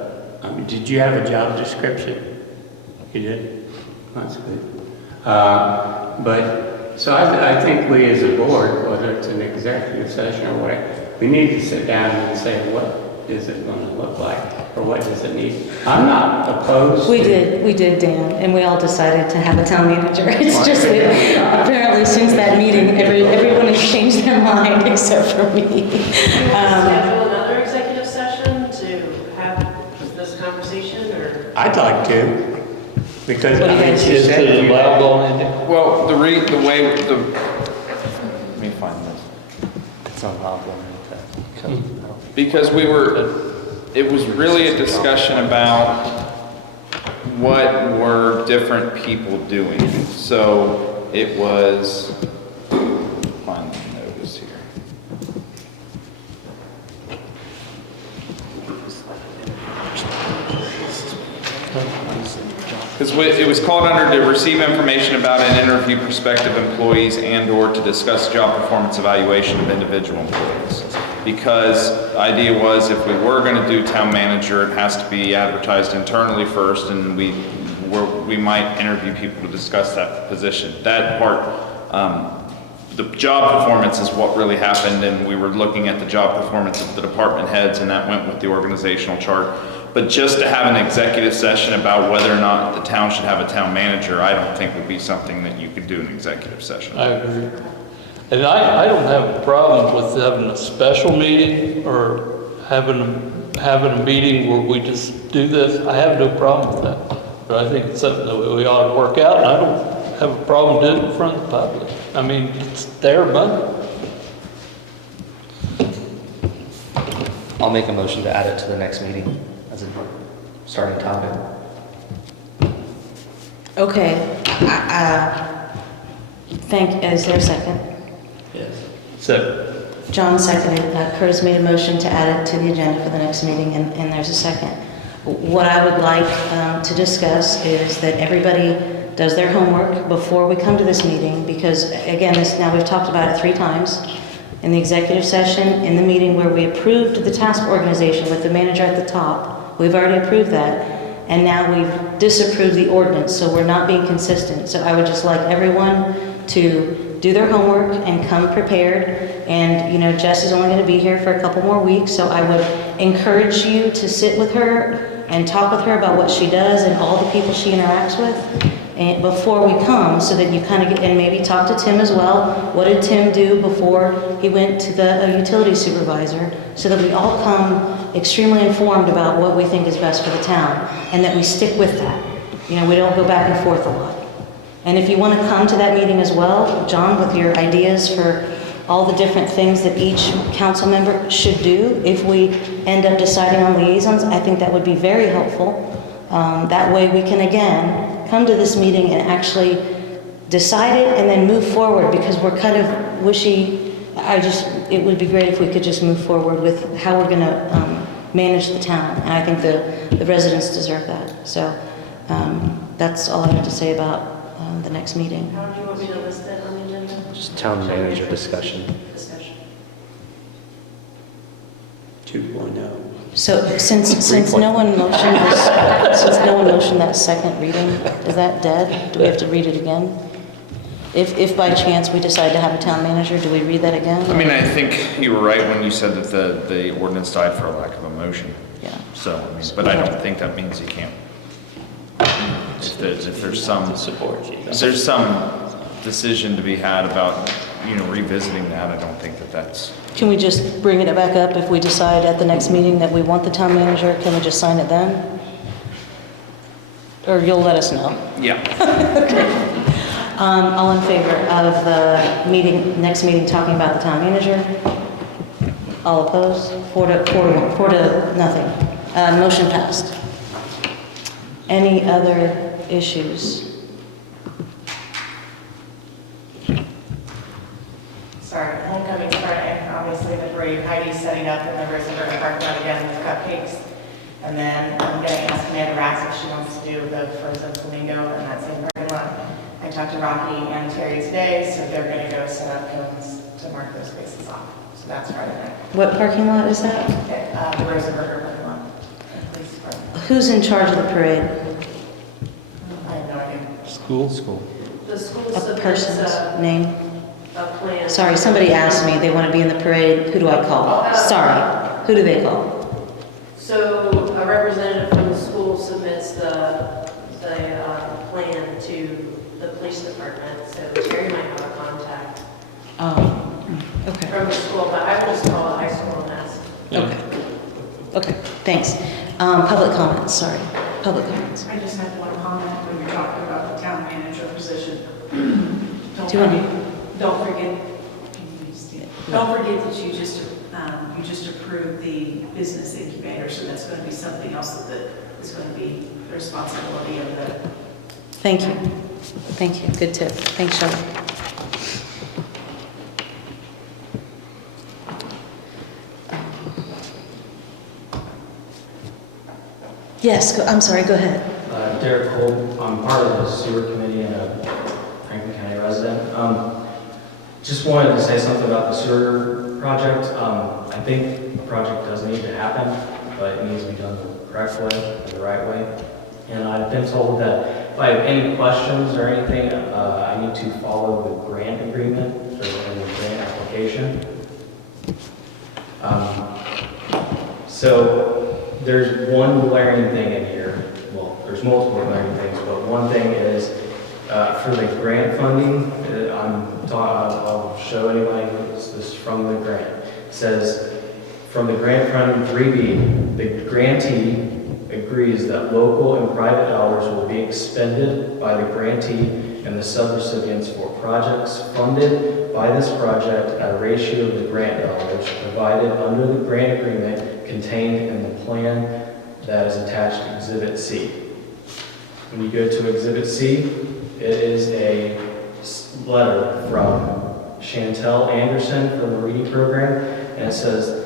did you have a job description? You did? That's good. But, so I think we as a board, whether it's an executive session or what, we need to sit down and say, what is it going to look like? Or what does it need? I'm not opposed We to... did, Dan, and we all decided to have a town manager. It's just that apparently since that meeting, everyone has changed their mind except for me. Schedule another executive session to have this conversation, or? I'd like to. Because What do you guys Is it allowable in there? Well, let me find this. It's not allowable in that. Because it was really a discussion about what were different people doing. So it was, find the notice here. Because it was called under to receive information about and interview prospective employees and/or to discuss job performance evaluation of individual employees. Because the idea was if we were going to do town manager, it has to be advertised internally first, and we might interview people to discuss that position. That part, the job performance is what really happened, and we were looking at the job performance of the department heads, and that went with the organizational chart. But just to have an executive session about whether or not the town should have a town manager, I don't think would be something that you could do in an executive session. I agree. And I don't have a problem with having a special meeting or having a meeting where we just do this. I have no problem with that. But I think it's something that we ought to work out, and I don't have a problem doing it in front of the public. I mean, it's their money. I'll make a motion to add it to the next meeting as a starting topic. Okay, is there a second? Yes. So, John seconded, Curtis made a motion to add it to the agenda for the next meeting, and there's a second. What I would like to discuss is that everybody does their homework before we come to this meeting, because again, now we've talked about it 3 times. In the executive session, in the meeting where we approved the task organization with the manager at the top, we've already approved that, and now we've disapproved the ordinance, so we're not being consistent. So I would just like everyone to do their homework and come prepared. And, you know, Jess is only going to be here for a couple more weeks, so I would encourage you to sit with her and talk with her about what she does and all the people she interacts with and before we come, so that you kind of get, and maybe talk to Tim as well. What did Tim do before he went to the utility supervisor? So that we all come extremely informed about what we think is best for the town, and that we stick with that. You know, we don't go back and forth a lot. And if you want to come to that meeting as well, John, with your ideas for all the different things that each council member should do, if we end up deciding on liaisons, I think that would be very helpful. That way we can, again, come to this meeting and actually decide it and then move forward, because we're kind of wishy. It would be great if we could just move forward with how we're going to manage the town. And I think the residents deserve that. So that's all I have to say about the next meeting. How do you want me to list that on the agenda? Just town manager discussion. Discussion. 2.0. So since no one motioned that second reading, is that dead? Do we have to read it again? If by chance we decide to have a town manager, do we read that again? I mean, I think you were right when you said that the ordinance died for a lack of a motion. Yeah. So, I mean, but I don't think that means you can't. If there's some support, if there's some decision to be had about, you know, revisiting that, I don't think that's. Can we just bring it back up if we decide at the next meeting that we want the town manager? Can we just sign it then? Or you'll let us know? Yeah. Okay. All in favor of the next meeting talking about the town manager? All opposed? 4 to nothing. Motion passed. Any other issues? Sorry, homecoming Friday, obviously the parade, Heidi's setting up in the Reading parking lot again with cupcakes. And then I'm gonna ask Amanda Rax if she wants to do the frozen flamingo in that same parking lot. I talked to Rocky and Terry today, so they're gonna go set up cones to mark those spaces off. So that's Friday night. What parking lot is that? The Rosenberger parking lot. Police department. Who's in charge of the parade? I have no idea. School? The school A submits person's name? a plan. Sorry, somebody asked me, they want to be in the parade. Who do I call? Sorry, who do they call? So a representative from the school submits the plan to the police department, so Terry might have a contact Oh, okay. from the school, but I will just call the high school and ask. Okay. Okay, thanks. Public comments, sorry. Public comments. I just had one comment when you're talking about the town manager position. Do you want Don't forget that you just approved the business incubator, so that's going to be something else that is going to be the responsibility of the. Thank you. Thank you. Good tip. Thanks, Shelley. Yes, I'm sorry, go ahead. Derek Cole, I'm part of the sewer committee and a Franklin County resident. Just wanted to say something about the sewer project. I think the project does need to happen, but it needs to be done the correct way, the right way. And I've been told that if I have any questions or anything, I need to follow the grant agreement or the grant application. So there's one glaring thing in here. Well, there's multiple glaring things, but one thing is for the grant funding. I'll show anybody this is from the grant. It says from the grant fund 3B, the grantee agrees that local and private dollars will be expended by the grantee and the subrecipients for projects funded by this project at a ratio of the grant dollars provided under the grant agreement contained in the plan that is attached to Exhibit C. When you go to Exhibit C, it is a letter from Chantel Anderson from the Reading program, and it says,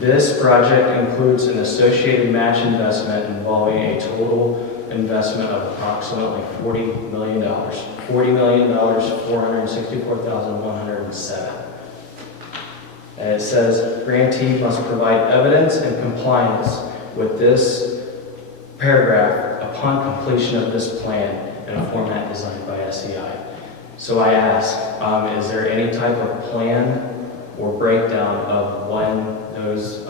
this project includes an associated match investment involving a total investment of approximately $40 million. $40,464,107. And it says, grantee must provide evidence and compliance with this paragraph upon completion of this plan in a format designed by SEI. So I ask, is there any type of plan or breakdown of when those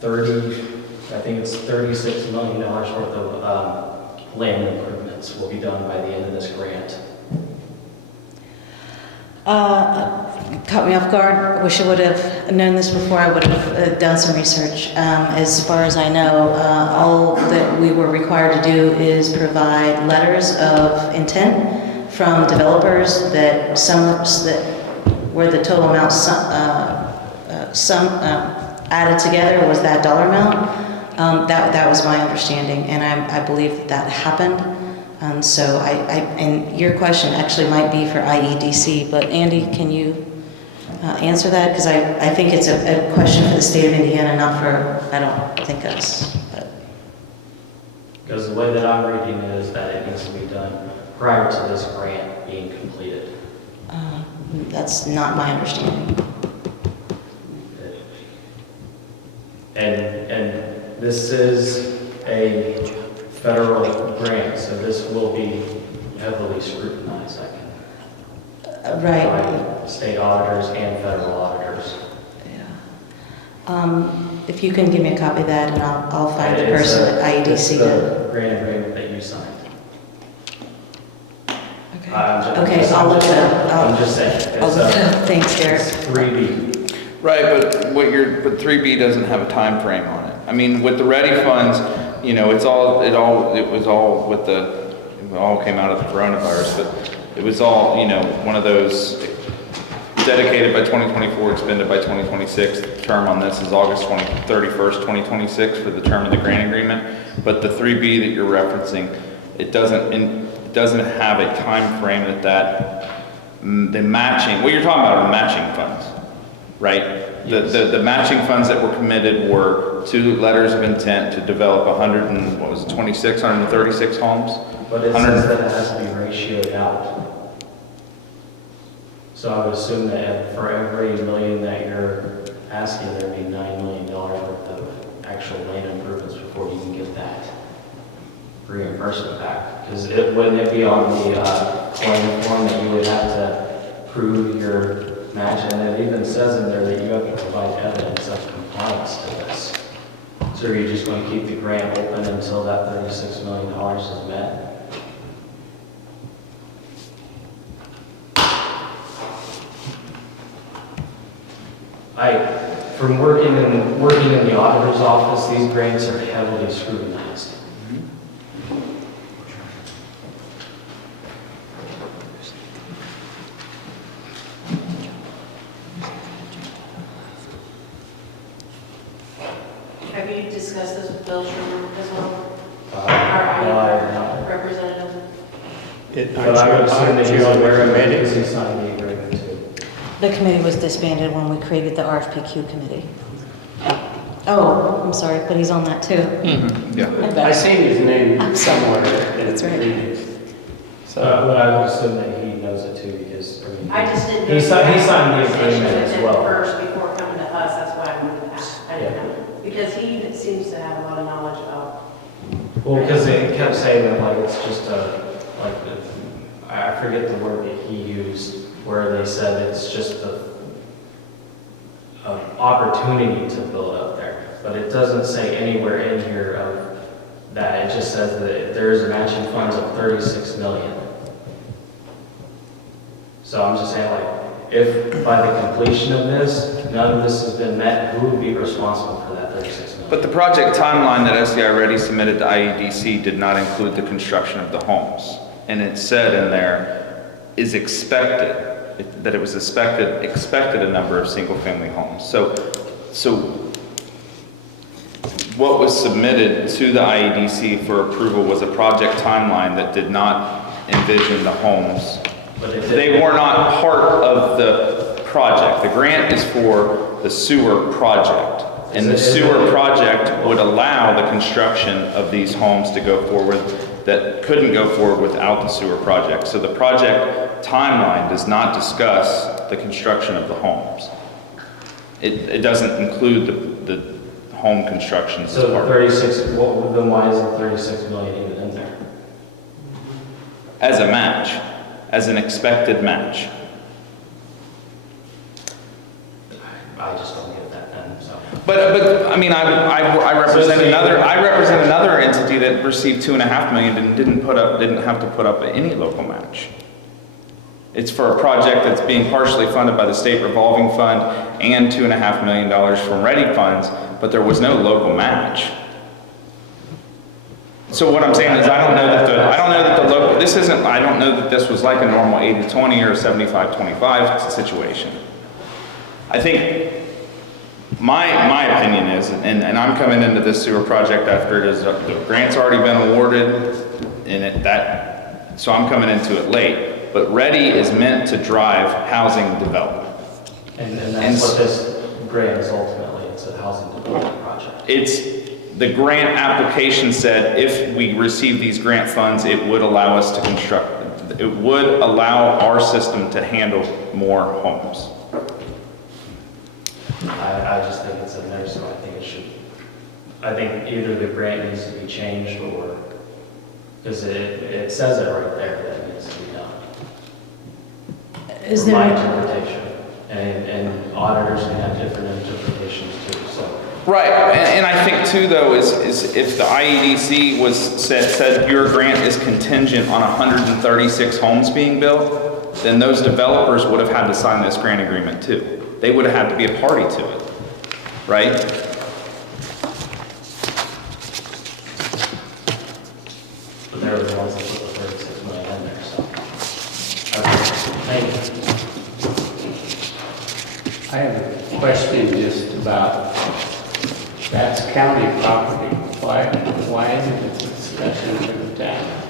$36 million worth of land improvements will be done by the end of this grant? Caught me off guard. I wish I would have known this before. I would have done some research. As far as I know, all that we were required to do is provide letters of intent from developers that where the total amount added together was that dollar amount. That was my understanding, and I believe that happened. And so and your question actually might be for IEDC, but Andy, can you answer that? Because I think it's a question for the state of Indiana, not for, I don't think us. But. Because the way that I'm reading it is that it needs to be done prior to this grant being completed. That's not my understanding. And this is a federal grant, so this will be heavily scrutinized, I can. Right. By state auditors and federal auditors. Yeah. If you can give me a copy of that, and I'll find the person at IEDC. It's the grant agreement that you signed. Okay, I'll look it up. I'm just saying. I'll look it up. Thanks, Derek. It's 3B. Right, but 3B doesn't have a time frame on it. I mean, with the ready funds, you know, it all came out of the coronavirus, but it was all, you know, one of those dedicated by 2024, expended by 2026. The term on this is August 31st, 2026 for the term of the grant agreement. But the 3B that you're referencing, it doesn't have a time frame the matching, what you're talking about are matching funds, right? Yes. The matching funds that were committed were 2 letters of intent to develop 136 homes. But it says that it has to be ratioed out. So I would assume that for every million that you're asking, there'd be $9 million worth of actual land improvements before you can get that reimbursement back. Because wouldn't it be on the claim form that you would have to prove your match? And it even says in there that you have to provide evidence of compliance to this. So are you just going to keep the grant open until that $36 million is met? From working in the auditor's office, these grants are heavily scrutinized. Have you discussed this with Bill Sherman as well? I have not. Our representative? But I would assume that he's aware of it because he signed the agreement too. The committee was disbanded when we created the RFPQ committee. Oh, I'm sorry, but he's on that too. Yeah. I seen his name somewhere in That's the right. meetings. But I would assume that he knows it too because, I just didn't know. he signed the conversation agreement with as him well. First, before coming to us, that's why I wanted to ask. I didn't know. Because he seems to have a lot of knowledge about. Well, because they kept saying that like it's just I forget the word that he used, where they said it's just an opportunity to build up there. But it doesn't say anywhere in here of that. It just says that there's matching funds of 36 million. So I'm just saying, like, if by the completion of this, none of this has been met, who would be responsible for that 36 million? But the project timeline that SDI Ready submitted to IEDC did not include the construction of the homes. And it said in there, is expected, that it was expected a number of single-family homes. So what was submitted to the IEDC for approval was a project timeline that did not envision the homes. They were not part of the project. The grant is for the sewer project. And the sewer project would allow the construction of these homes to go forward that couldn't go forward without the sewer project. So the project timeline does not discuss the construction of the homes. It doesn't include the home constructions as So part of it. 36, then why isn't 36 million even in there? As a match, as an expected match. I just don't get that then, so. But I mean, I represent another entity that received $2.5 million and didn't have to put up any local match. It's for a project that's being partially funded by the state revolving fund and $2.5 million from Ready funds, but there was no local match. So what I'm saying is I don't know that this was like a normal 80-20 or a 75-25 situation. I think my opinion is, and I'm coming into this sewer project after the grant's already been awarded, so I'm coming into it late. But Ready is meant to drive housing development. And that's what this grant is ultimately, it's a housing development project. The grant application said if we receive these grant funds, it would allow us to construct, it would allow our system to handle more homes. I just think it's in there, so I think either the grant needs to be changed or, because it says it right there that it needs to be done. Is there? My interpretation, and auditors can have different interpretations too, so. Right, and I think too though is if the IEDC said your grant is contingent on 136 homes being built, then those developers would have had to sign this grant agreement too. They would have had to be a party to it, right? But they're the ones that put the 36 million in there, so. Okay, thank you. I have a question just about, that's county property. Why isn't it a discussion with the town?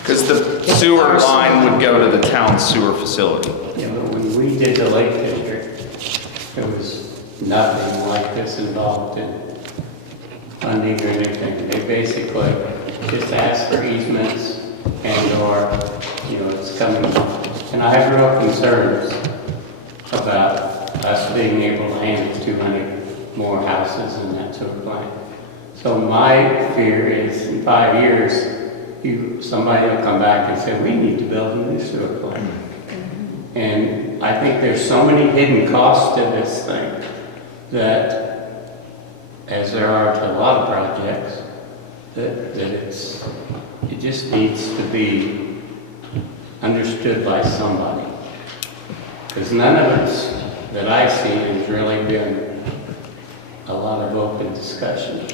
Because the sewer line would go to the town sewer facility. Yeah, but when we did the Lake District, there was nothing like this involved in funding or anything. They basically just asked for easements and/or, it's coming. And I have real concerns about us being able to handle 200 more houses in that sewer plant. So my fear is in 5 years, somebody will come back and say, we need to build a new sewer plant. And I think there's so many hidden costs to this thing that, as there are to a lot of projects, that it just needs to be understood by somebody. Because none of us that I've seen has really been a lot of open discussion.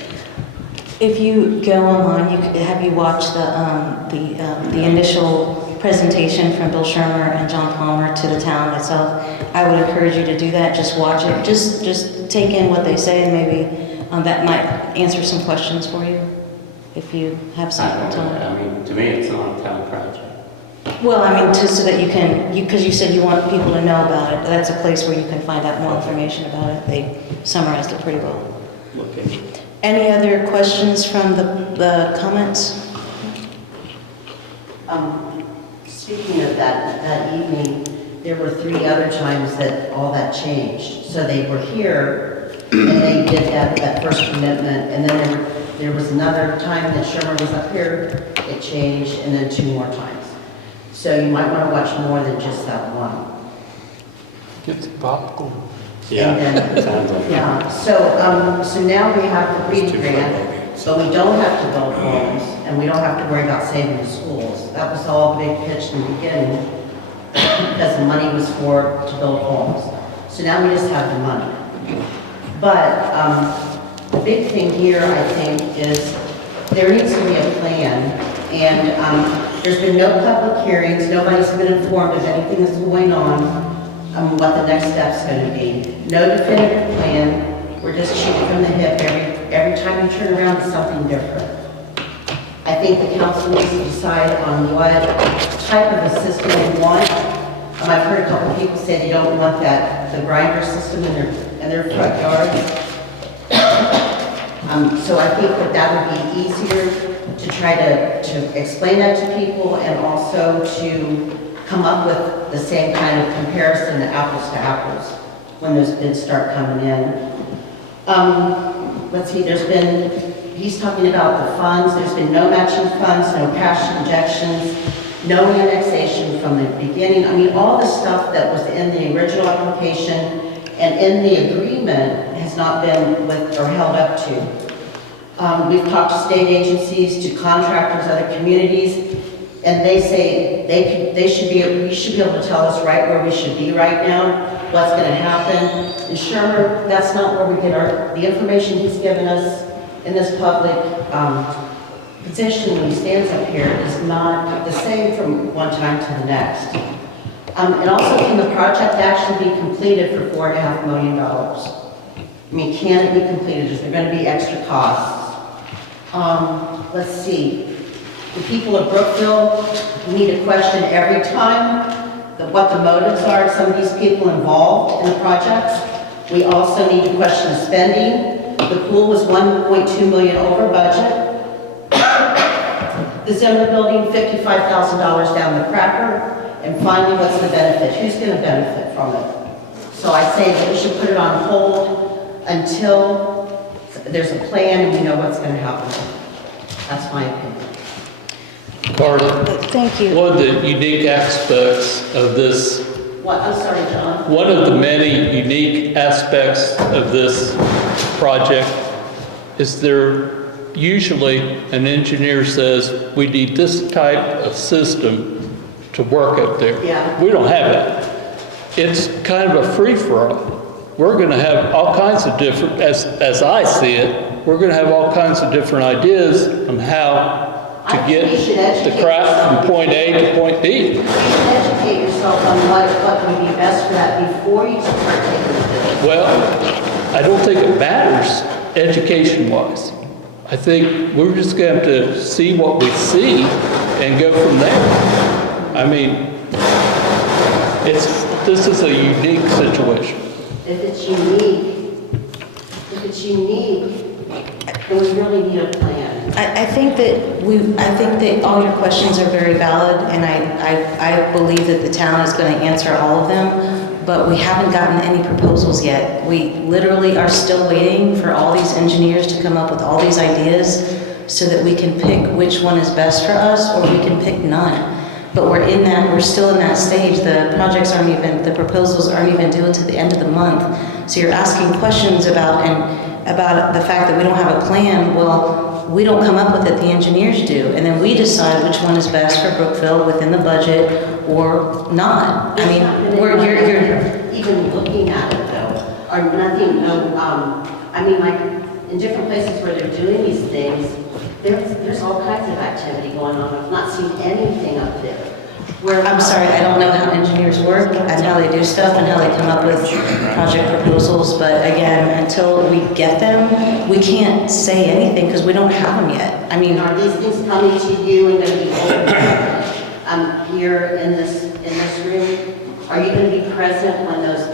If you go online, have you watched the initial presentation from Bill Shermer and John Palmer to the town itself? I would encourage you to do that. Just watch it. Just take in what they say, and maybe that might answer some questions for you if you have some time. I mean, to me, it's not a town project. Well, I mean, so that you can, because you said you want people to know about it. That's a place where you can find out more information about it. They summarized it pretty well. Okay. Any other questions from the comments? Speaking of that evening, there were 3 other times that all that changed. So they were here, and they did that first commitment, and then there was another time that Shermer was up here, it changed, and then 2 more times. So you might want to watch more than just that one. Get the popcorn. Yeah, And then, sounds like yeah. So now we have the Reading grant, so we don't have to build homes, and we don't have to worry about saving the schools. That was all the big pitch in the beginning, because the money was to build homes. So now we just have the money. But the big thing here, I think, is there needs to be a plan, and there's been no public hearings, nobody's been informed of anything that's going on, what the next step's going to be. No definitive plan. We're just shooting from the hip. Every time you turn around, it's something different. I think the council needs to decide on what type of a system they want. I've heard a couple of people say they don't want the grinder system in their front yard. So I think that would be easier to try to explain that to people, and also to come up with the same kind of comparison, apples to apples, when those bids start coming in. Let's see, he's talking about the funds. There's been no matching funds, no cash injections, no annexation from the beginning. I mean, all the stuff that was in the original application and in the agreement has not been held up to. We've talked to state agencies, to contractors, other communities, and they say we should be able to tell us right where we should be right now, what's going to happen. And Shermer, that's not where we get the information he's given us in this public position when he stands up here is not the same from one time to the next. And also, can the project actually be completed for $4.5 million? I mean, can it be completed? Is there going to be extra costs? Let's see. The people of Brookville need to question every time what the motives are of some of these people involved in the projects. We also need to question the spending. The pool was $1.2 million over budget. The Zimmer building, $55,000 down the cracker. And finally, what's the benefit? Who's going to benefit from it? So I say that we should put it on hold until there's a plan and we know what's going to happen. That's my opinion. Carla? Thank you. One of the unique aspects of this, What? I'm sorry, John. one of the many unique aspects of this project is usually an engineer says, we need this type of system to work up there. Yeah. We don't have it. It's kind of a free-for-all. We're going to have all kinds of different, as I see it, we're going to have all kinds of different ideas on how to get the craft from point A to point B. You should educate yourself on what would be best for that before you start taking the bids. Well, I don't think it matters education-wise. I think we're just going to have to see what we see and go from there. I mean, this is a unique situation. If it's unique, then we really need a plan. I think that all your questions are very valid, and I believe that the town is going to answer all of them, but we haven't gotten any proposals yet. We literally are still waiting for all these engineers to come up with all these ideas so that we can pick which one is best for us, or we can pick none. But we're still in that stage. The proposals aren't even due until the end of the month. So you're asking questions about the fact that we don't have a plan. Well, we don't come up with it, the engineers do. And then we decide which one is best for Brookville within the budget or not. I mean, you're even looking at it though, or nothing, like in different places where they're doing these things, there's all kinds of activity going on. I've not seen anything up there. I'm sorry, I don't know how engineers work and how they do stuff and how they come up with project proposals, but again, until we get them, we can't say anything because we don't have them yet. I mean, are these things coming to you and going to be here in this room? Are you going to be present when those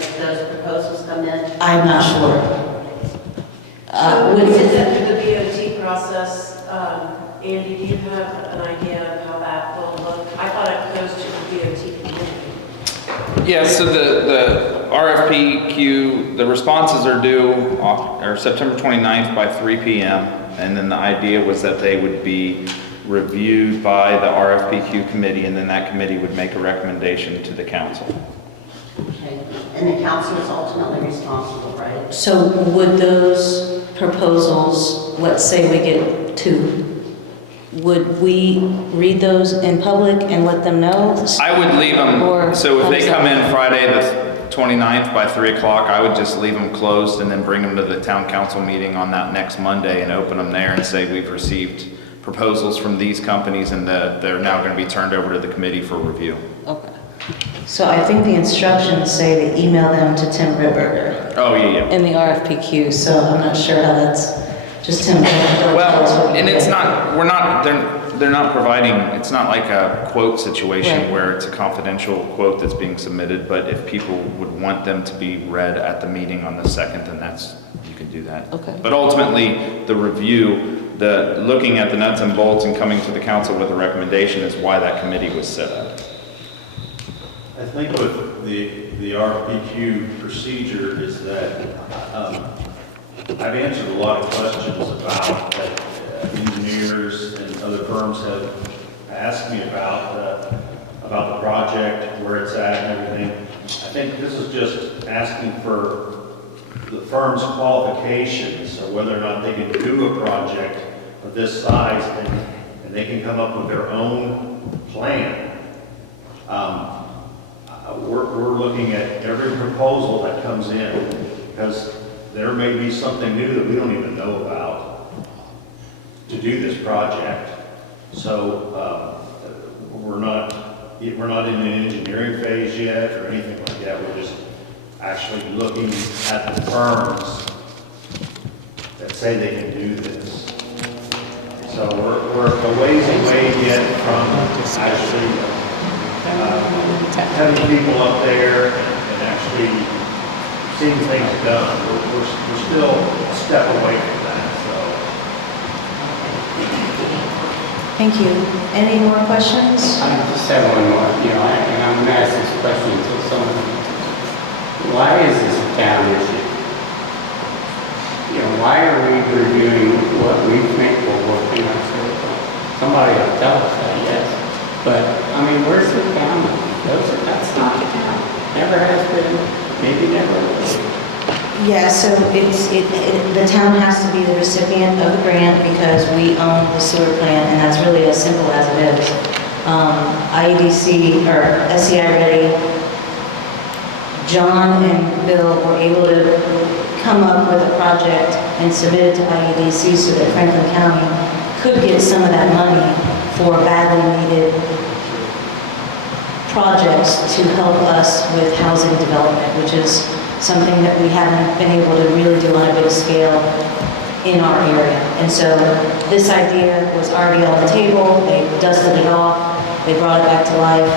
proposals come in? I'm not sure. With the BOT process, Andy, do you have an idea of how that will look? I thought it goes to the DOT committee. Yeah, so the RFP the responses are due September 29th by 3 p.m. And then the idea was that they would be reviewed by the RFPQ committee, and then that committee would make a recommendation to the council. Okay, and the council is ultimately responsible, right? So would those proposals, let's say we get 2, would we read those in public and let them know? I would leave them, so if they come in Friday the 29th by 3 o'clock, I would just leave them closed and then bring them to the town council meeting on that next Monday and open them there and say we've received proposals from these companies and they're now going to be turned over to the committee for review. Okay. So I think the instructions say to email them to Tim Ripberger. Oh, yeah. In the RFPQ, so I'm not sure how that's just Tim. Well, and it's not, they're not providing, it's not like a quote situation Right. where it's a confidential quote that's being submitted, but if people would want them to be read at the meeting on the 2nd, then you can do that. Okay. But ultimately, the review, looking at the nuts and bolts and coming to the council with a recommendation is why that committee was set up. I think with the RPQ procedure is that I've answered a lot of questions about that engineers and other firms have asked me about the project, where it's at and everything. I think this is just asking for the firm's qualifications, or whether or not they can do a project of this size and they can come up with their own plan. We're looking at every proposal that comes in, because there may be something new that we don't even know about to do this project. So we're not in an engineering phase yet or anything like that. We're just actually looking at the firms that say they can do this. So we're a ways away yet from actually having people up there and actually seeing things done. We're still a step away from that, so. Thank you. Any more questions? I just have one more, and I'm going to ask this question to someone. Why is this a town issue? Why are we reviewing what we think will work in our circle? Somebody will tell us that, yes. But, where's the town? That's not the town. Never has been, maybe never will. Yeah, so the town has to be the recipient of the grant because we own the sewer plant, and that's really as simple as it is. IEDC, or SEI Ready, John and Bill were able to come up with a project and submit it to IEDC so that Franklin County could get some of that money for badly needed projects to help us with housing development, which is something that we haven't been able to really do on a big scale in our area. And so this idea was already on the table, they dusted it off, they brought it back to life,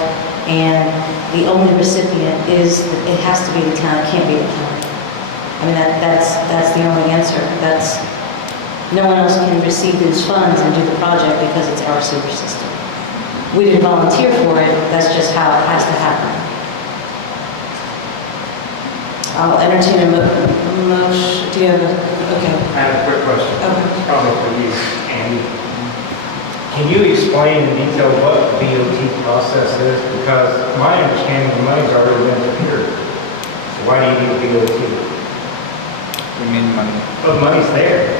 and the only recipient is, it has to be the town, it can't be the county. I mean, that's the only answer. No one else can receive these funds and do the project because it's our sewer system. We didn't volunteer for it, that's just how it has to happen. I'll entertain a motion. Do you have a, okay. I have a quick question. Okay. It's probably for you, Andy. Can you explain in detail what the DOT process is? Because my understanding, the money's already been secured. So why do you need a DOT? We mean money. But the money's there.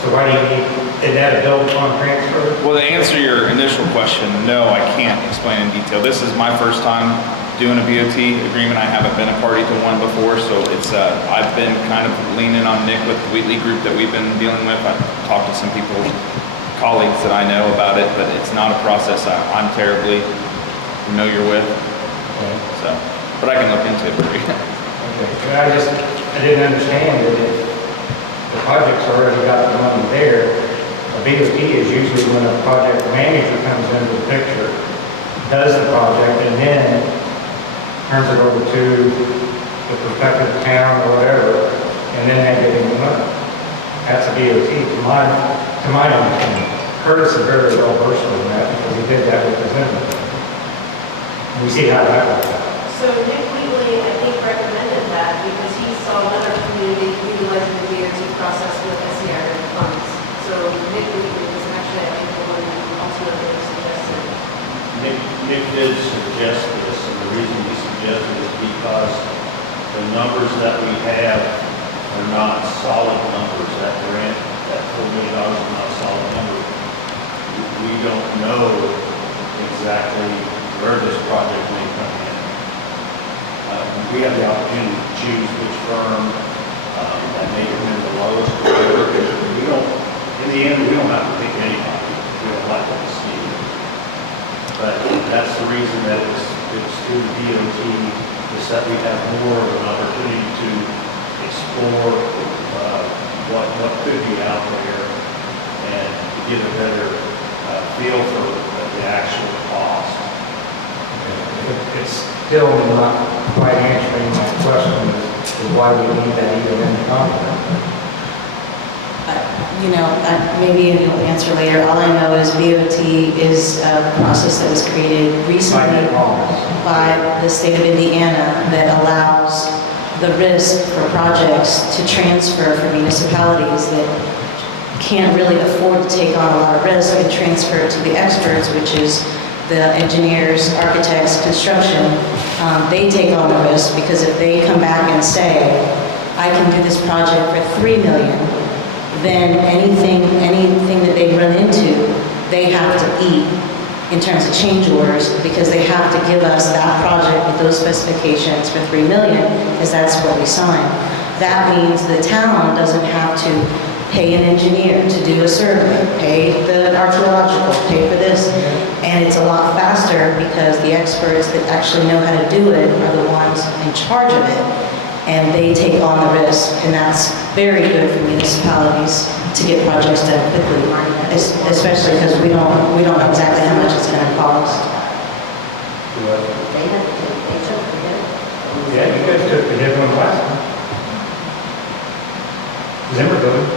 So why do you need, is that a bill upon transfer? Well, to answer your initial question, no, I can't explain in detail. This is my first time doing a BOT agreement. I haven't been a party to one before, so it's I've been kind of leaning on Nick with the Wheatley group that we've been dealing with. I've talked to some people, colleagues that I know about it, but it's not a process I'm terribly familiar with. Okay. So, but I can look into it for you. Okay. But I didn't understand that if the project's already got the money there, a BOT is usually when a project manager comes into the picture, does the project, and then turns it over to the prospective town or whatever, and then they get him the money. That's a BOT, to my understanding. Curtis is very well versed in that because he did that with the Zimmer. We see how that works out. So Nick Wheatley, I think, recommended that because he saw another community utilizing the DOT process with SER funds. So Nick Wheatley was actually, I think, the one who ultimately suggested. Nick did suggest this, and the reason he suggested it is because the numbers that we have are not solid numbers. That grant, that $4 million is not a solid number. We don't know exactly where this project may come in. We have the opportunity to choose which firm that may come in the lowest. We don't, in the end, we don't have to pick anybody. We don't like what we see. But that's the reason that it's through the DOT, is that we have more of an opportunity to explore what could be out there and to get a better feel for the actual cost. It's still not quite answering my question is why we need that even in the contract. Maybe you'll answer later. All I know is BOT is a process that was created recently by the state of Indiana that allows the risk for projects to transfer for municipalities that can't really afford to take on a lot of risk and transfer it to the experts, which is the engineers, architects, construction. They take on the risk because if they come back and say, I can do this project for $3 million, then anything that they run into, they have to eat in terms of change orders because they have to give us that project with those specifications for $3 million because that's what we signed. That means the town doesn't have to pay an engineer to do a survey, pay the archaeological, pay for this. And it's a lot faster because the experts that actually know how to do it are the ones in charge of it. And they take on the risk, and that's very good for municipalities to get projects done quickly, especially because we don't know exactly how much it's going to cost. Yeah, you guys took the hit one last time. Zimmer building.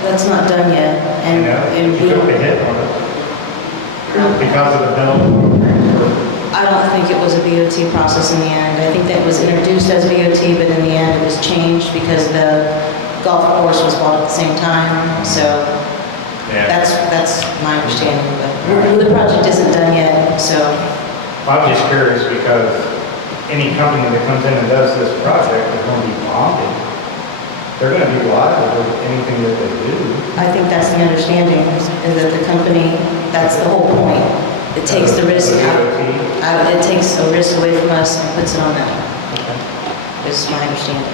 That's not done yet, and You took the hit on it because of the bill. I don't think it was a BOT process in the end. I think that was introduced as BOT, but in the end it was changed because the golf course was bought at the same time. So that's my understanding. But the project isn't done yet, so. I'm just curious because any company that comes in and does this project is going to be bonded. They're going to be liable for anything that they do. I think that's the understanding, is that the company, that's the whole point. It takes the risk out. It takes a risk away from us and puts it on them. This is my understanding.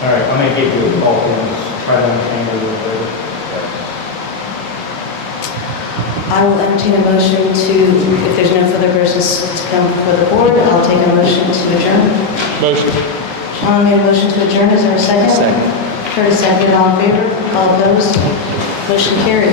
All right, I'm going to give you a call here. try to understand it a little better. I will entertain a motion to, if there's no further business to come before the board, I'll take a motion to adjourn. Motion. Sean made a motion to adjourn. Is there a second? Second. Curtis seconded. All in favor? All opposed? Motion carried.